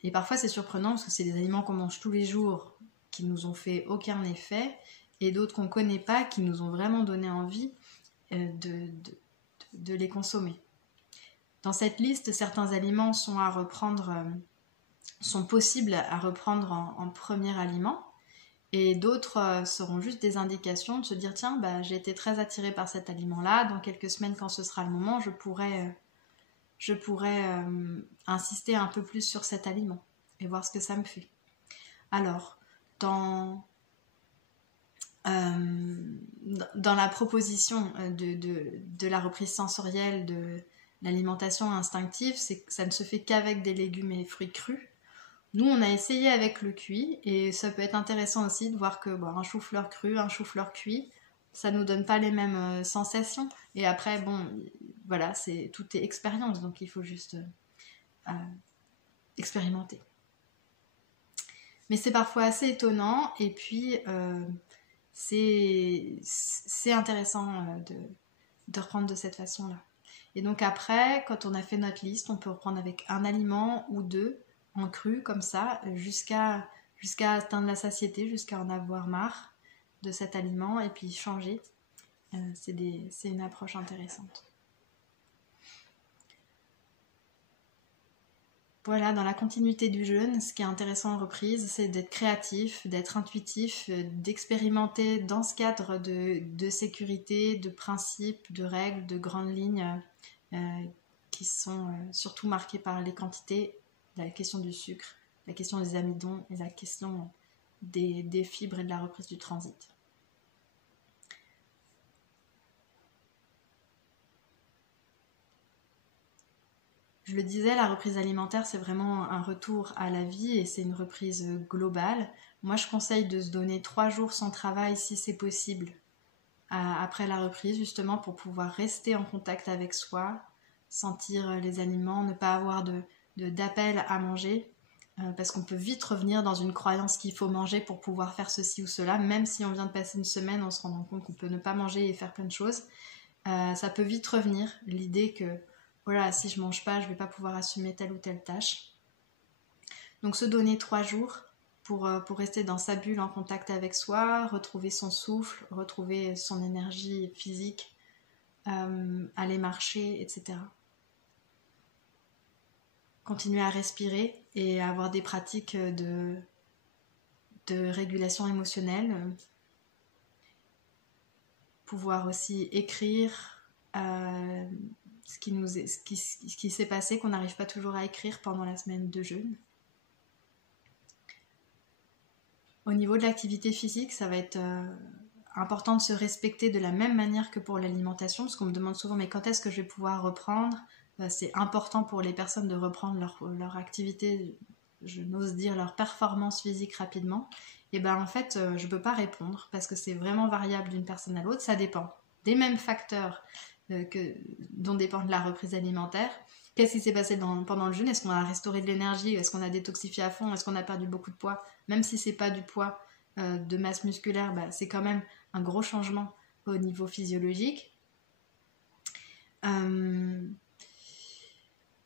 Et parfois c'est surprenant parce que c'est des aliments qu'on mange tous les jours qui nous ont fait aucun effet, et d'autres qu'on ne connaît pas qui nous ont vraiment donné envie de les consommer. Dans cette liste, certains aliments sont à reprendre, sont possibles à reprendre en premier aliment, et d'autres seront juste des indications de se dire tiens, bah, j'ai été très attirée par cet aliment-là, dans quelques semaines quand ce sera le moment, je pourrais insister un peu plus sur cet aliment et voir ce que ça me fait. Alors, dans la proposition de la reprise sensorielle de l'alimentation instinctive, c'est que ça ne se fait qu'avec des légumes et fruits crus. Nous, on a essayé avec le cuit, et ça peut être intéressant aussi de voir que un chou-fleur cru, un chou-fleur cuit, ça nous donne pas les mêmes sensations. Et après, voilà, tout est expérience, donc il faut juste expérimenter. Mais c'est parfois assez étonnant, et puis c'est intéressant de reprendre de cette façon-là. Et donc après, quand on a fait notre liste, on peut reprendre avec un aliment ou deux en cru, comme ça, jusqu'à atteindre la satiété, jusqu'à en avoir marre de cet aliment, et puis changer. C'est une approche intéressante. Voilà, dans la continuité du jeûne, ce qui est intéressant en reprise, c'est d'être créatif, d'être intuitif, d'expérimenter dans ce cadre de sécurité, de principes, de règles, de grandes lignes qui sont surtout marquées par les quantités, la question du sucre, la question des amidons et la question des fibres et de la reprise du transit. Je le disais, la reprise alimentaire, c'est vraiment un retour à la vie et c'est une reprise globale. Moi, je conseille de se donner 3 jours sans travail si c'est possible après la reprise, justement pour pouvoir rester en contact avec soi, sentir les aliments, ne pas avoir d'appel à manger, parce qu'on peut vite revenir dans une croyance qu'il faut manger pour pouvoir faire ceci ou cela, même si on vient de passer une semaine en se rendant compte qu'on peut ne pas manger et faire plein de choses. Ça peut vite revenir, l'idée que voilà, si je mange pas, je vais pas pouvoir assumer telle ou telle tâche. Donc se donner 3 jours pour rester dans sa bulle en contact avec soi, retrouver son souffle, retrouver son énergie physique, aller marcher, etc. Continuer à respirer et avoir des pratiques de régulation émotionnelle. Pouvoir aussi écrire ce qui s'est passé, qu'on n'arrive pas toujours à écrire pendant la semaine de jeûne. Au niveau de l'activité physique, ça va être important de se respecter de la même manière que pour l'alimentation, parce qu'on me demande souvent mais quand est-ce que je vais pouvoir reprendre ? C'est important pour les personnes de reprendre leur activité, je n'ose dire leur performance physique rapidement. Et ben en fait, je ne peux pas répondre parce que c'est vraiment variable d'une personne à l'autre, ça dépend des mêmes facteurs dont dépend la reprise alimentaire. Qu'est-ce qui s'est passé pendant le jeûne ? Est-ce qu'on a restauré de l'énergie ? Est-ce qu'on a détoxifié à fond ? Est-ce qu'on a perdu beaucoup de poids ? Même si c'est pas du poids de masse musculaire, c'est quand même un gros changement au niveau physiologique.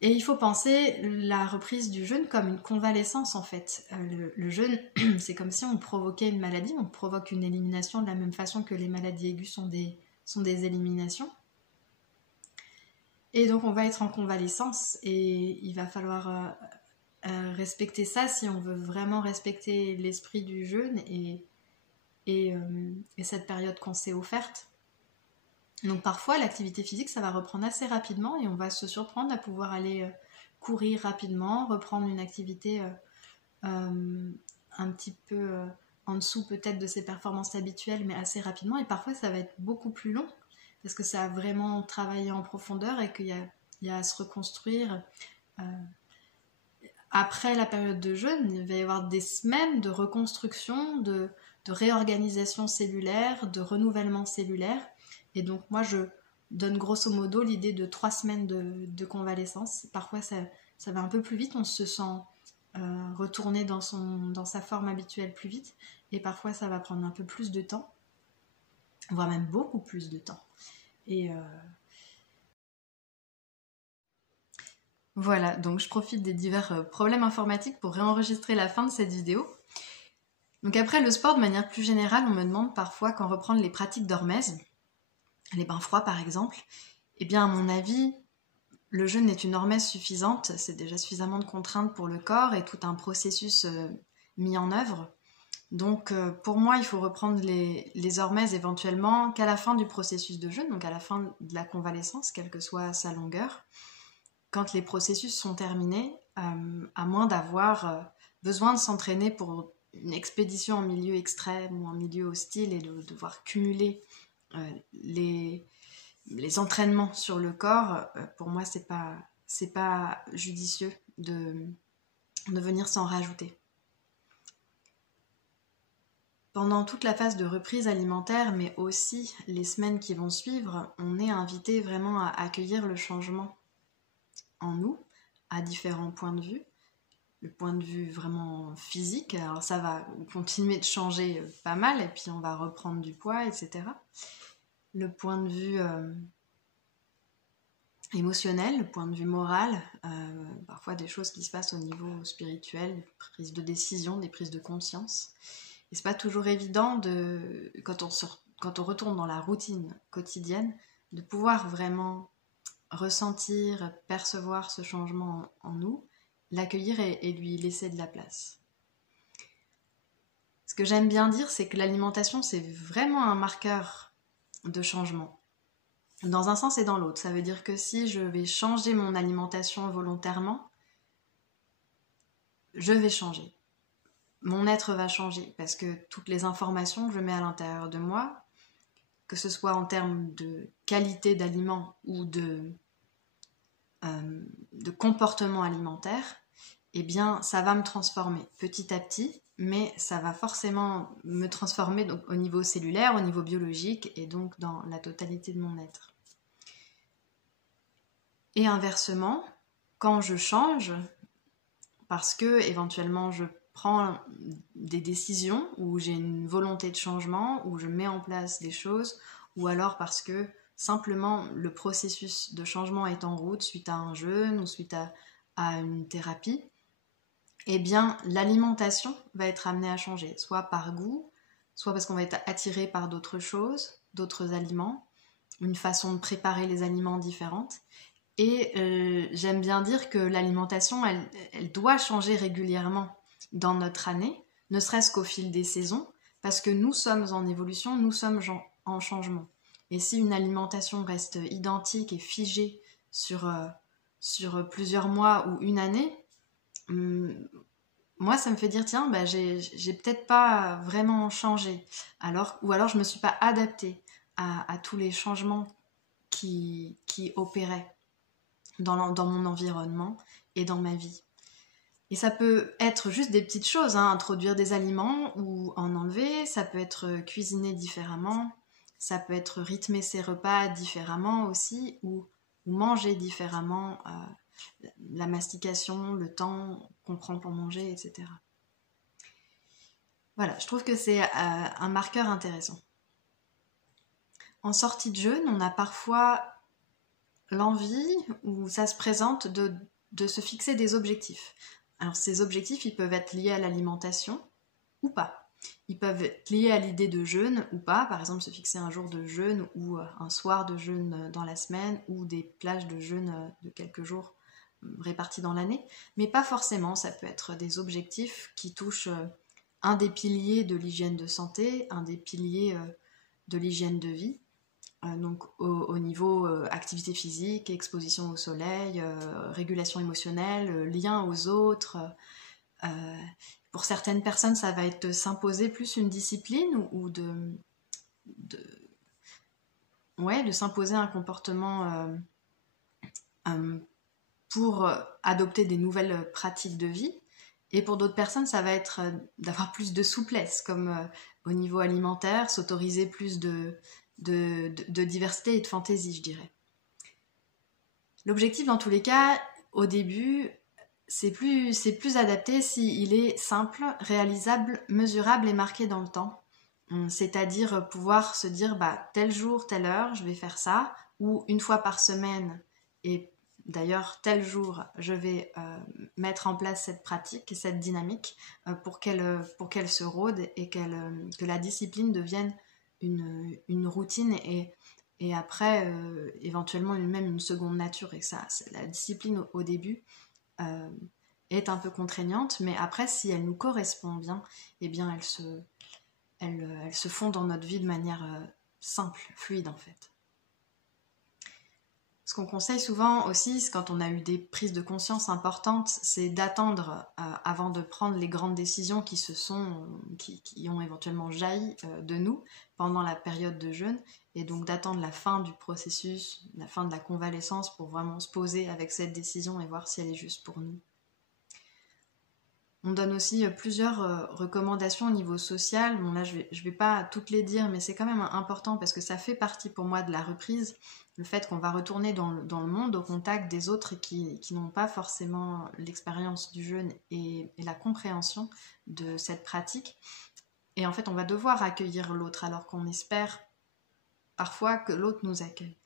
Et il faut penser la reprise du jeûne comme une convalescence en fait. Le jeûne, c'est comme si on provoquait une maladie, on provoque une élimination de la même façon que les maladies aiguës sont des éliminations. Et donc on va être en convalescence et il va falloir respecter ça si on veut vraiment respecter l'esprit du jeûne et cette période qu'on s'est offerte. Donc parfois l'activité physique ça va reprendre assez rapidement et on va se surprendre à pouvoir aller courir rapidement, reprendre une activité un petit peu en dessous peut-être de ses performances habituelles mais assez rapidement, et parfois ça va être beaucoup plus long parce que ça a vraiment travaillé en profondeur et qu'il y a à se reconstruire. Après la période de jeûne, il va y avoir des semaines de reconstruction, de réorganisation cellulaire, de renouvellement cellulaire. Et donc moi je donne grosso modo l'idée de 3 semaines de convalescence. Parfois ça va un peu plus vite, on se sent retourner dans sa forme habituelle plus vite. Et parfois ça va prendre un peu plus de temps, voire même beaucoup plus de temps. Et voilà, donc je profite des divers problèmes informatiques pour réenregistrer la fin de cette vidéo. Donc après le sport, de manière plus générale, on me demande parfois quand reprendre les pratiques d'hormèse, les bains froids par exemple. Eh bien à mon avis, le jeûne est une hormèse suffisante, c'est déjà suffisamment de contraintes pour le corps et tout un processus mis en œuvre. Donc pour moi, il faut reprendre les hormèses éventuellement qu'à la fin du processus de jeûne, donc à la fin de la convalescence, quelle que soit sa longueur. Quand les processus sont terminés, à moins d'avoir besoin de s'entraîner pour une expédition en milieu extrême ou en milieu hostile et de devoir cumuler les entraînements sur le corps, pour moi, c'est pas judicieux de venir s'en rajouter. Pendant toute la phase de reprise alimentaire, mais aussi les semaines qui vont suivre, on est invité vraiment à accueillir le changement en nous, à différents points de vue. Le point de vue vraiment physique, alors ça va continuer de changer pas mal, et puis on va reprendre du poids, etc. Le point de vue émotionnel, le point de vue moral, parfois des choses qui se passent au niveau spirituel, des prises de décision, des prises de conscience. Et c'est pas toujours évident quand on retourne dans la routine quotidienne, de pouvoir vraiment ressentir, percevoir ce changement en nous, l'accueillir et lui laisser de la place. Ce que j'aime bien dire, c'est que l'alimentation, c'est vraiment un marqueur de changement. Dans un sens et dans l'autre. Ça veut dire que si je vais changer mon alimentation volontairement, je vais changer. Mon être va changer parce que toutes les informations que je mets à l'intérieur de moi, que ce soit en termes de qualité d'aliments ou de comportement alimentaire, eh bien ça va me transformer petit à petit, mais ça va forcément me transformer donc, au niveau cellulaire, au niveau biologique et donc dans la totalité de mon être. Et inversement, quand je change, parce que éventuellement je prends des décisions où j'ai une volonté de changement, où je mets en place des choses, ou alors parce que simplement le processus de changement est en route suite à un jeûne ou suite à une thérapie, eh bien l'alimentation va être amenée à changer, soit par goût, soit parce qu'on va être attiré par d'autres choses, d'autres aliments, une façon de préparer les aliments différente. Et j'aime bien dire que l'alimentation, elle doit changer régulièrement dans notre année, ne serait-ce qu'au fil des saisons, parce que nous sommes en évolution, nous sommes en changement. Et si une alimentation reste identique et figée sur plusieurs mois ou une année, moi ça me fait dire tiens, bah, j'ai peut-être pas vraiment changé, ou alors je me suis pas adaptée à tous les changements qui opéraient dans mon environnement et dans ma vie. Et ça peut être juste des petites choses, hein, introduire des aliments ou en enlever, ça peut être cuisiner différemment, ça peut être rythmer ses repas différemment aussi, ou manger différemment, la mastication, le temps qu'on prend pour manger, etc. Voilà, je trouve que c'est un marqueur intéressant. En sortie de jeûne, on a parfois l'envie, où ça se présente, de se fixer des objectifs. Alors ces objectifs, ils peuvent être liés à l'alimentation ou pas. Ils peuvent être liés à l'idée de jeûne ou pas, par exemple se fixer un jour de jeûne ou un soir de jeûne dans la semaine ou des plages de jeûne de quelques jours répartis dans l'année, mais pas forcément, ça peut être des objectifs qui touchent un des piliers de l'hygiène de santé, un des piliers de l'hygiène de vie. Donc au niveau activité physique, exposition au soleil, régulation émotionnelle, lien aux autres. Pour certaines personnes, ça va être de s'imposer plus une discipline ou de s'imposer un comportement pour adopter des nouvelles pratiques de vie. Et pour d'autres personnes, ça va être d'avoir plus de souplesse, comme au niveau alimentaire, s'autoriser plus de diversité et de fantaisie, je dirais. L'objectif, dans tous les cas, au début, c'est plus adapté s'il est simple, réalisable, mesurable et marqué dans le temps. C'est-à-dire pouvoir se dire, bah, tel jour, telle heure, je vais faire ça, ou une fois par semaine, et d'ailleurs, tel jour, je vais mettre en place cette pratique, cette dynamique, pour qu'elle se rôde et que la discipline devienne une routine et et après, éventuellement, même une seconde nature. Et ça, la discipline au début est un peu contraignante, mais après, si elle nous correspond bien, eh bien, elle se fond dans notre vie de manière simple, fluide en fait. Ce qu'on conseille souvent aussi, quand on a eu des prises de conscience importantes, c'est d'attendre avant de prendre les grandes décisions qui ont éventuellement jailli de nous pendant la période de jeûne, et donc d'attendre la fin du processus, la fin de la convalescence pour vraiment se poser avec cette décision et voir si elle est juste pour nous. On donne aussi plusieurs recommandations au niveau social. Bon là, je vais pas toutes les dire, mais c'est quand même important parce que ça fait partie pour moi de la reprise. Le fait qu'on va retourner dans le monde au contact des autres qui n'ont pas forcément l'expérience du jeûne et la compréhension de cette pratique. Et en fait, on va devoir accueillir l'autre alors qu'on espère parfois que l'autre nous accueille.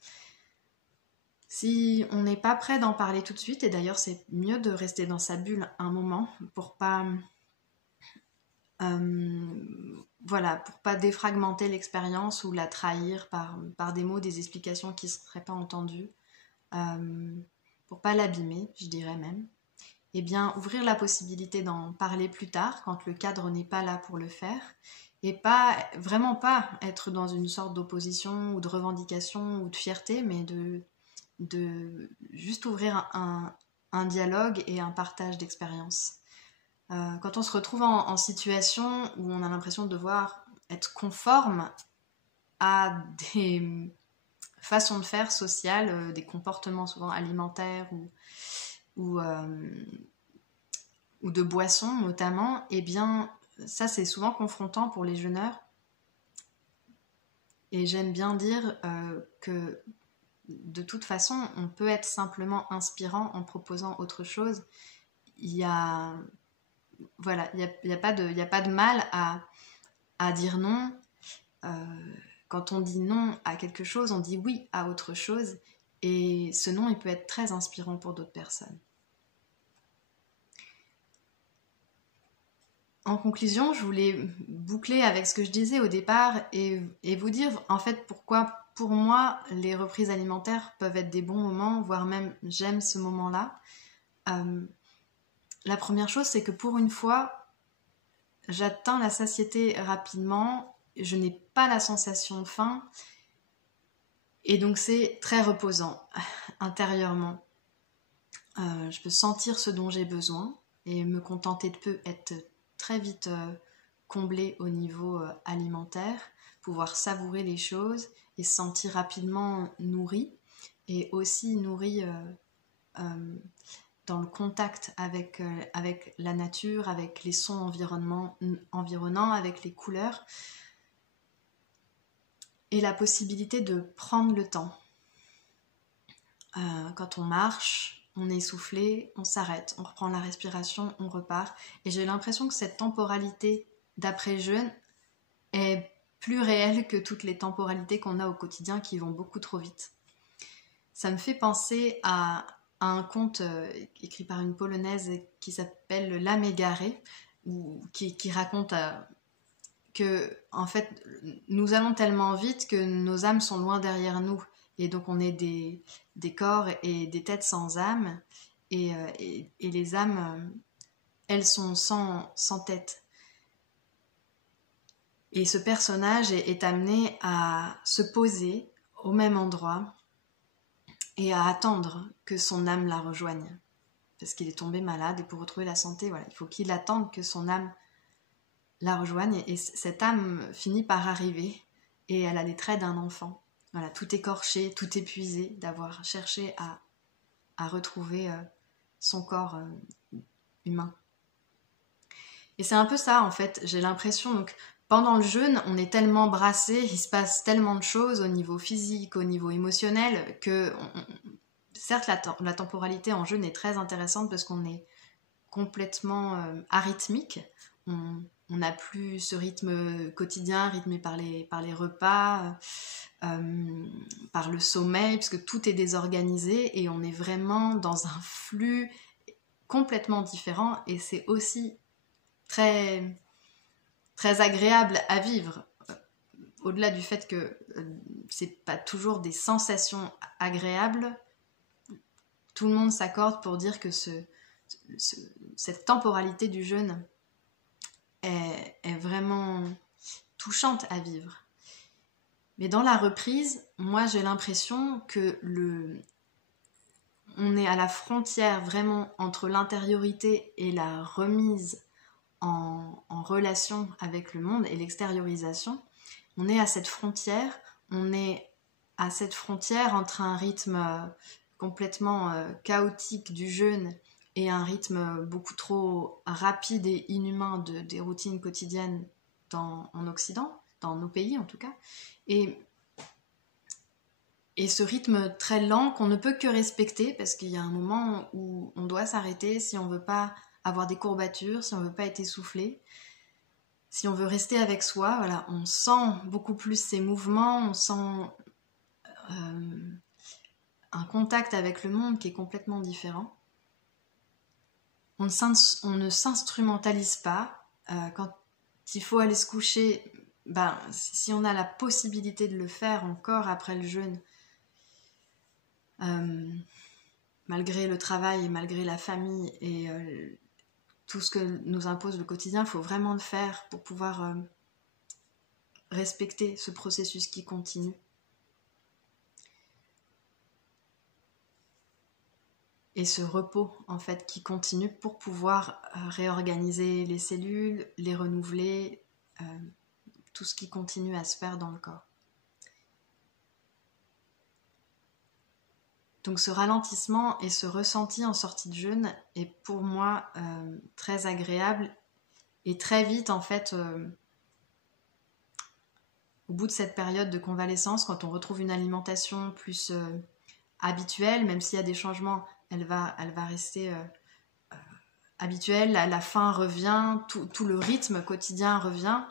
Si on n'est pas prêt d'en parler tout de suite, et d'ailleurs c'est mieux de rester dans sa bulle un moment pour pas défragmenter l'expérience ou la trahir par des mots, des explications qui ne seraient pas entendues, pour pas l'abîmer, je dirais même. Eh bien, ouvrir la possibilité d'en parler plus tard, quand le cadre n'est pas là pour le faire, et vraiment pas être dans une sorte d'opposition ou de revendication ou de fierté, mais de juste ouvrir un dialogue et un partage d'expériences. Quand on se retrouve en situation où on a l'impression de devoir être conforme à des façons de faire sociales, des comportements souvent alimentaires ou de boissons notamment, eh bien ça c'est souvent confrontant pour les jeûneurs. Et j'aime bien dire que de toute façon, on peut être simplement inspirant en proposant autre chose. Il y a pas de mal à dire non. Quand on dit non à quelque chose, on dit oui à autre chose. Et ce non, il peut être très inspirant pour d'autres personnes. En conclusion, je voulais boucler avec ce que je disais au départ et vous dire en fait pourquoi pour moi les reprises alimentaires peuvent être des bons moments, voire même j'aime ce moment-là. La première chose, c'est que pour une fois, j'atteins la satiété rapidement, je n'ai pas la sensation de faim et donc c'est très reposant intérieurement. Je peux sentir ce dont j'ai besoin et me contenter de peu, être très vite comblée au niveau alimentaire, pouvoir savourer les choses et se sentir rapidement nourrie et aussi nourrie dans le contact avec la nature, avec les sons environnants, avec les couleurs et la possibilité de prendre le temps. Quand on marche, on est essoufflé, on s'arrête, on reprend la respiration, on repart. Et j'ai l'impression que cette temporalité d'après-jeûne est plus réelle que toutes les temporalités qu'on a au quotidien qui vont beaucoup trop vite. Ça me fait penser à un conte écrit par une Polonaise qui s'appelle L'âme égarée, qui raconte que en fait, nous allons tellement vite que nos âmes sont loin derrière nous. Et donc on est des corps et des têtes sans âme, et les âmes, elles sont sans tête. Et ce personnage est amené à se poser au même endroit et à attendre que son âme la rejoigne. Parce qu'il est tombé malade et pour retrouver la santé, voilà, il faut qu'il attende que son âme la rejoigne. Et cette âme finit par arriver et elle a les traits d'un enfant. Voilà, tout écorché, tout épuisé d'avoir cherché à retrouver son corps humain. Et c'est un peu ça en fait, j'ai l'impression, donc pendant le jeûne, on est tellement brassé, il se passe tellement de choses au niveau physique, au niveau émotionnel, que certes la temporalité en jeûne est très intéressante parce qu'on est complètement arythmique, on n'a plus ce rythme quotidien rythmé par les repas, par le sommeil, parce que tout est désorganisé et on est vraiment dans un flux complètement différent et c'est aussi très, très agréable à vivre. au-delà du fait que c'est pas toujours des sensations agréables, tout le monde s'accorde pour dire que cette temporalité du jeûne est vraiment touchante à vivre. Mais dans la reprise, moi j'ai l'impression que on est à la frontière vraiment entre l'intériorité et la remise en relation avec le monde et l'extériorisation. On est à cette frontière, entre un rythme complètement chaotique du jeûne et un rythme beaucoup trop rapide et inhumain des routines quotidiennes en Occident, dans nos pays en tout cas. Et ce rythme très lent qu'on ne peut que respecter parce qu'il y a un moment où on doit s'arrêter si on ne veut pas avoir des courbatures, si on ne veut pas être essoufflé, si on veut rester avec soi. Voilà, on sent beaucoup plus ces mouvements, on sent un contact avec le monde qui est complètement différent. On ne s'instrumentalise pas. Quand il faut aller se coucher, si on a la possibilité de le faire encore après le jeûne, malgré le travail et malgré la famille et tout ce que nous impose le quotidien, il faut vraiment le faire pour pouvoir respecter ce processus qui continue. Et ce repos en fait qui continue pour pouvoir réorganiser les cellules, les renouveler, tout ce qui continue à se faire dans le corps. Donc ce ralentissement et ce ressenti en sortie de jeûne est pour moi très agréable et très vite en fait, au bout de cette période de convalescence, quand on retrouve une alimentation plus habituelle, même s'il y a des changements, elle va rester habituelle, la faim revient, tout le rythme quotidien revient.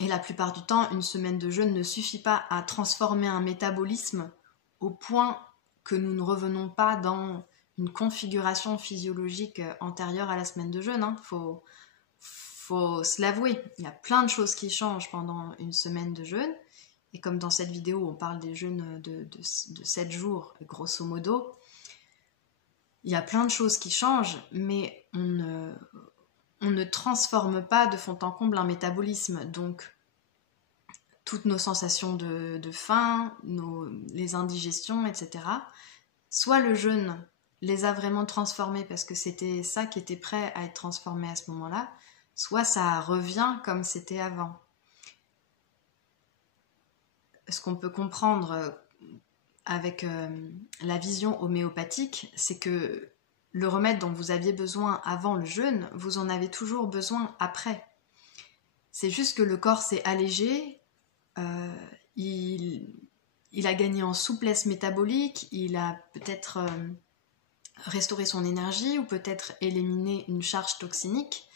Et la plupart du temps, une semaine de jeûne ne suffit pas à transformer un métabolisme au point que nous ne revenons pas dans une configuration physiologique antérieure à la semaine de jeûne. Faut se l'avouer, il y a plein de choses qui changent pendant une semaine de jeûne. Et comme dans cette vidéo, on parle des jeûnes de 7 jours, grosso modo, il y a plein de choses qui changent, mais on ne transforme pas de fond en comble un métabolisme. Donc, toutes nos sensations de faim, les indigestions, etc. Soit le jeûne les a vraiment transformées parce que c'était ça qui était prêt à être transformé à ce moment-là, soit ça revient comme c'était avant. Ce qu'on peut comprendre avec la vision homéopathique, c'est que le remède dont vous aviez besoin avant le jeûne, vous en avez toujours besoin après. C'est juste que le corps s'est allégé, il a gagné en souplesse métabolique, il a peut-être restauré son énergie ou peut-être éliminé une charge toxinique.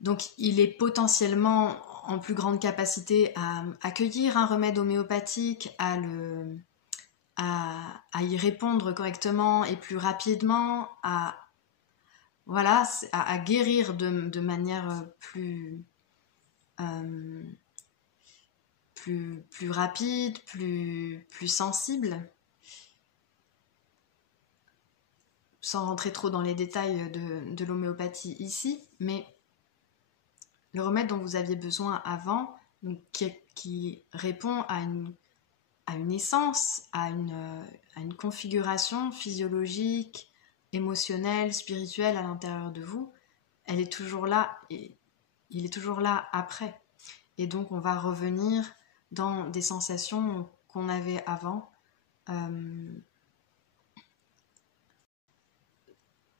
Donc il est potentiellement en plus grande capacité à accueillir un remède homéopathique, à y répondre correctement et plus rapidement, à guérir de manière plus rapide, plus sensible. Sans rentrer trop dans les détails de l'homéopathie ici, mais le remède dont vous aviez besoin avant, donc qui répond à une essence, à une configuration physiologique, émotionnelle, spirituelle à l'intérieur de vous, elle est toujours là et il est toujours là après. Et donc on va revenir dans des sensations qu'on avait avant, à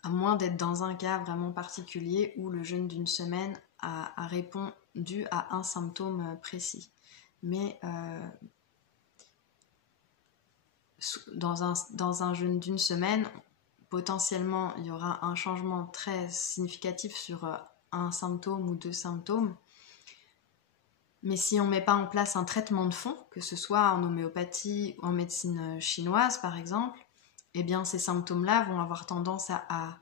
moins d'être dans un cas vraiment particulier où le jeûne d'une semaine a répondu à un symptôme précis. Mais dans un jeûne d'une semaine, potentiellement il y aura un changement très significatif sur un symptôme ou 2 symptômes. Mais si on ne met pas en place un traitement de fond, que ce soit en homéopathie ou en médecine chinoise par exemple, eh bien ces symptômes-là vont avoir tendance à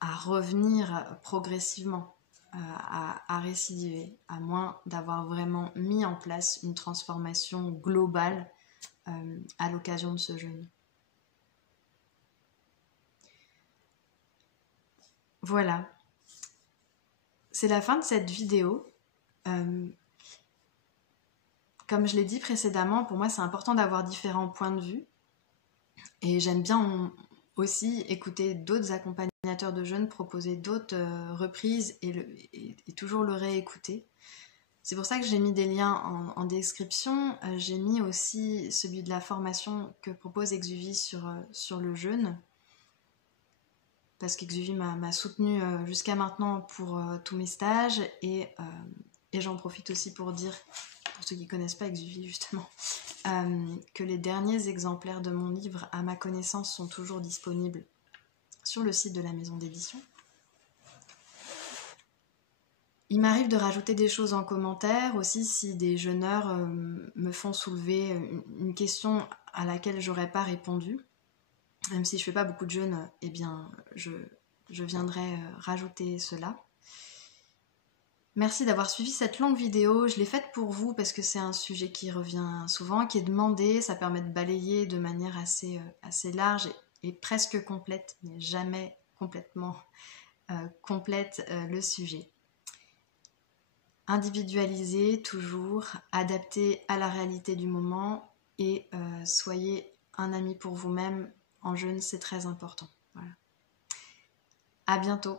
revenir progressivement. à récidiver, à moins d'avoir vraiment mis en place une transformation globale à l'occasion de ce jeûne. Voilà, c'est la fin de cette vidéo. Comme je l'ai dit précédemment, pour moi c'est important d'avoir différents points de vue. Et j'aime bien aussi écouter d'autres accompagnateurs de jeunes proposer d'autres reprises et toujours le réécouter. C'est pour ça que j'ai mis des liens en description. J'ai mis aussi celui de la formation que propose Exuvie sur le jeûne. Parce qu'Exuvie m'a soutenue jusqu'à maintenant pour tous mes stages. Et j'en profite aussi pour dire, pour ceux qui ne connaissent pas Exuvie justement, que les derniers exemplaires de mon livre, à ma connaissance, sont toujours disponibles sur le site de la maison d'édition. Il m'arrive de rajouter des choses en commentaire aussi si des jeûneurs me font soulever une question à laquelle j'aurais pas répondu. Même si je fais pas beaucoup de jeûnes, eh bien je viendrai rajouter cela. Merci d'avoir suivi cette longue vidéo. Je l'ai faite pour vous parce que c'est un sujet qui revient souvent, qui est demandé. Ça permet de balayer de manière assez large et presque complète, mais jamais complètement complète le sujet. Individualisé toujours, adapté à la réalité du moment et soyez un ami pour vous-même en jeûne, c'est très important. Voilà. À bientôt.